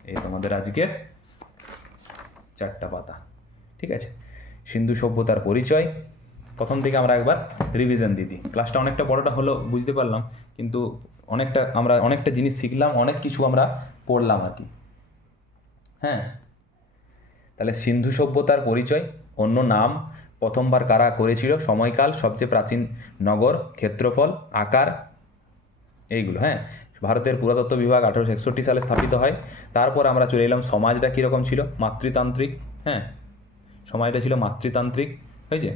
এই তোমাদের আজকের 4টা পাতা। ঠিক আছে, সিন্ধু সভ্যতার পরিচয় প্রথম থেকে আমরা একবার রিভিশন দিই। ক্লাসটা অনেকটা বড়টা হলো বুঝতে পারলাম, কিন্তু আমরা অনেকটা জিনিস শিখলাম, অনেক কিছু আমরা পড়লাম আর কি, হ্যাঁ। তাহলে সিন্ধু সভ্যতার পরিচয়, অন্য নাম, প্রথমবার কারা করেছিল, সময়কাল, সবচেয়ে প্রাচীন নগর, ক্ষেত্রফল, আকার, এইগুলো, হ্যাঁ। ভারতের পুরাতত্ত্ব বিভাগ 1861 সালে স্থাপিত হয়। তারপর আমরা চলে এলাম সমাজটা কীরকম ছিল, মাতৃতান্ত্রিক, হ্যাঁ, সমাজটা ছিল মাতৃতান্ত্রিক, হয়েছে।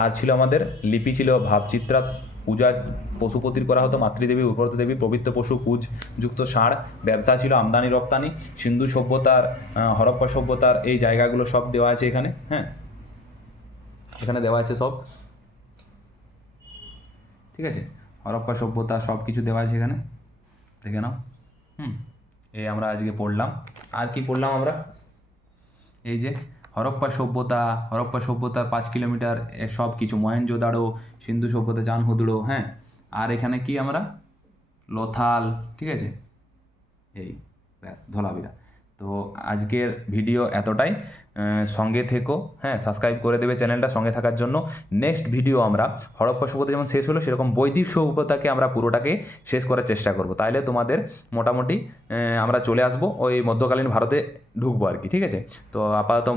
আর ছিল আমাদের লিপি, ছিল ভাবচিত্রা, পূজা পশুপতির করা হতো, মাতৃদেবী, উর্বরতা দেবী, পবিত্র পশু, কুজ যুক্ত ষাঁড়, ব্যবসা ছিল আমদানি রপ্তানি। সিন্ধু সভ্যতার, হরপ্পা সভ্যতার এই জায়গাগুলো সব দেওয়া আছে এখানে, হ্যাঁ, এখানে দেওয়া আছে সব, ঠিক আছে। হরপ্পা সভ্যতা সব কিছু দেওয়া আছে এখানে, দেখে নাও। এই আমরা আজকে পড়লাম। আর কি পড়লাম আমরা? এই যে হরপ্পা সভ্যতা, হরপ্পা সভ্যতার 5 কিলোমিটার সব কিছু, মহেঞ্জোদাড়ো, সিন্ধু সভ্যতা, চানহুদড়ো, হ্যাঁ। আর এখানে কি আমরা লোথাল, ঠিক আছে, এই ব্যাস ধোলাভিরা। তো আজকের ভিডিও এতটাই, সঙ্গে থেকো, হ্যাঁ, সাবস্ক্রাইব করে দেবে চ্যানেলটা সঙ্গে থাকার জন্য। নেক্সট ভিডিও আমরা হরপ্পা সভ্যতা যেমন শেষ হলো সেরকম বৈদিক সভ্যতাকে আমরা পুরোটাকে শেষ করার চেষ্টা করব। তাইলে তোমাদের মোটামুটি আমরা চলে আসবো ওই মধ্যকালীন ভারতে ঢুকবো আর কি, ঠিক আছে। তো আপাতত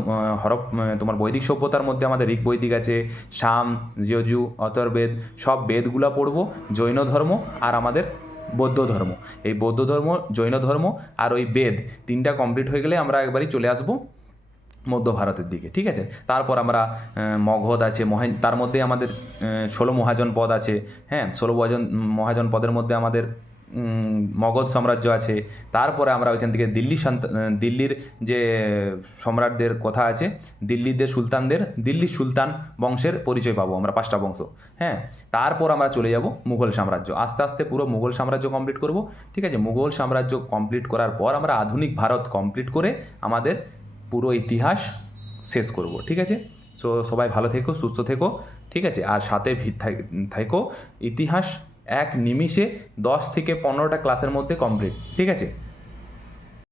তোমার বৈদিক সভ্যতার মধ্যে আমাদের ঋক বৈদিক আছে, সাম, যজু, অথর্ববেদ, সব বেদগুলো পড়বো, জৈন ধর্ম আর আমাদের বৌদ্ধ ধর্ম। এই বৌদ্ধ ধর্ম, জৈন ধর্ম আর ওই বেদ, 3টা কমপ্লিট হয়ে গেলে আমরা একবারই চলে আসবো মধ্য ভারতের দিকে, ঠিক আছে। তারপর আমরা মগধ আছে, তার মধ্যে আমাদের 16 মহাজন পদ আছে, হ্যাঁ। 16 মহাজন পদের মধ্যে আমাদের মগধ সাম্রাজ্য আছে, তারপরে আমরা ওইখান থেকে দিল্লির যে সম্রাটদের কথা আছে, দিল্লির সুলতান বংশের পরিচয় পাবো আমরা, 5টা বংশ। হ্যাঁ, তারপর আমরা চলে যাব মুঘল সাম্রাজ্য, আস্তে আস্তে পুরো মুঘল সাম্রাজ্য কমপ্লিট করব। ঠিক আছে, মুঘল সাম্রাজ্য কমপ্লিট করার পর আমরা আধুনিক ভারত কমপ্লিট করে আমাদের পুরো ইতিহাস শেষ করব। ঠিক আছে, সো সবাই ভালো থেকো, সুস্থ থেকো। ঠিক আছে, আর সাথে থেকো। ইতিহাস এক নিমিষে 10 থেকে 15টা ক্লাসের মধ্যে কমপ্লিট। ঠিক আছে।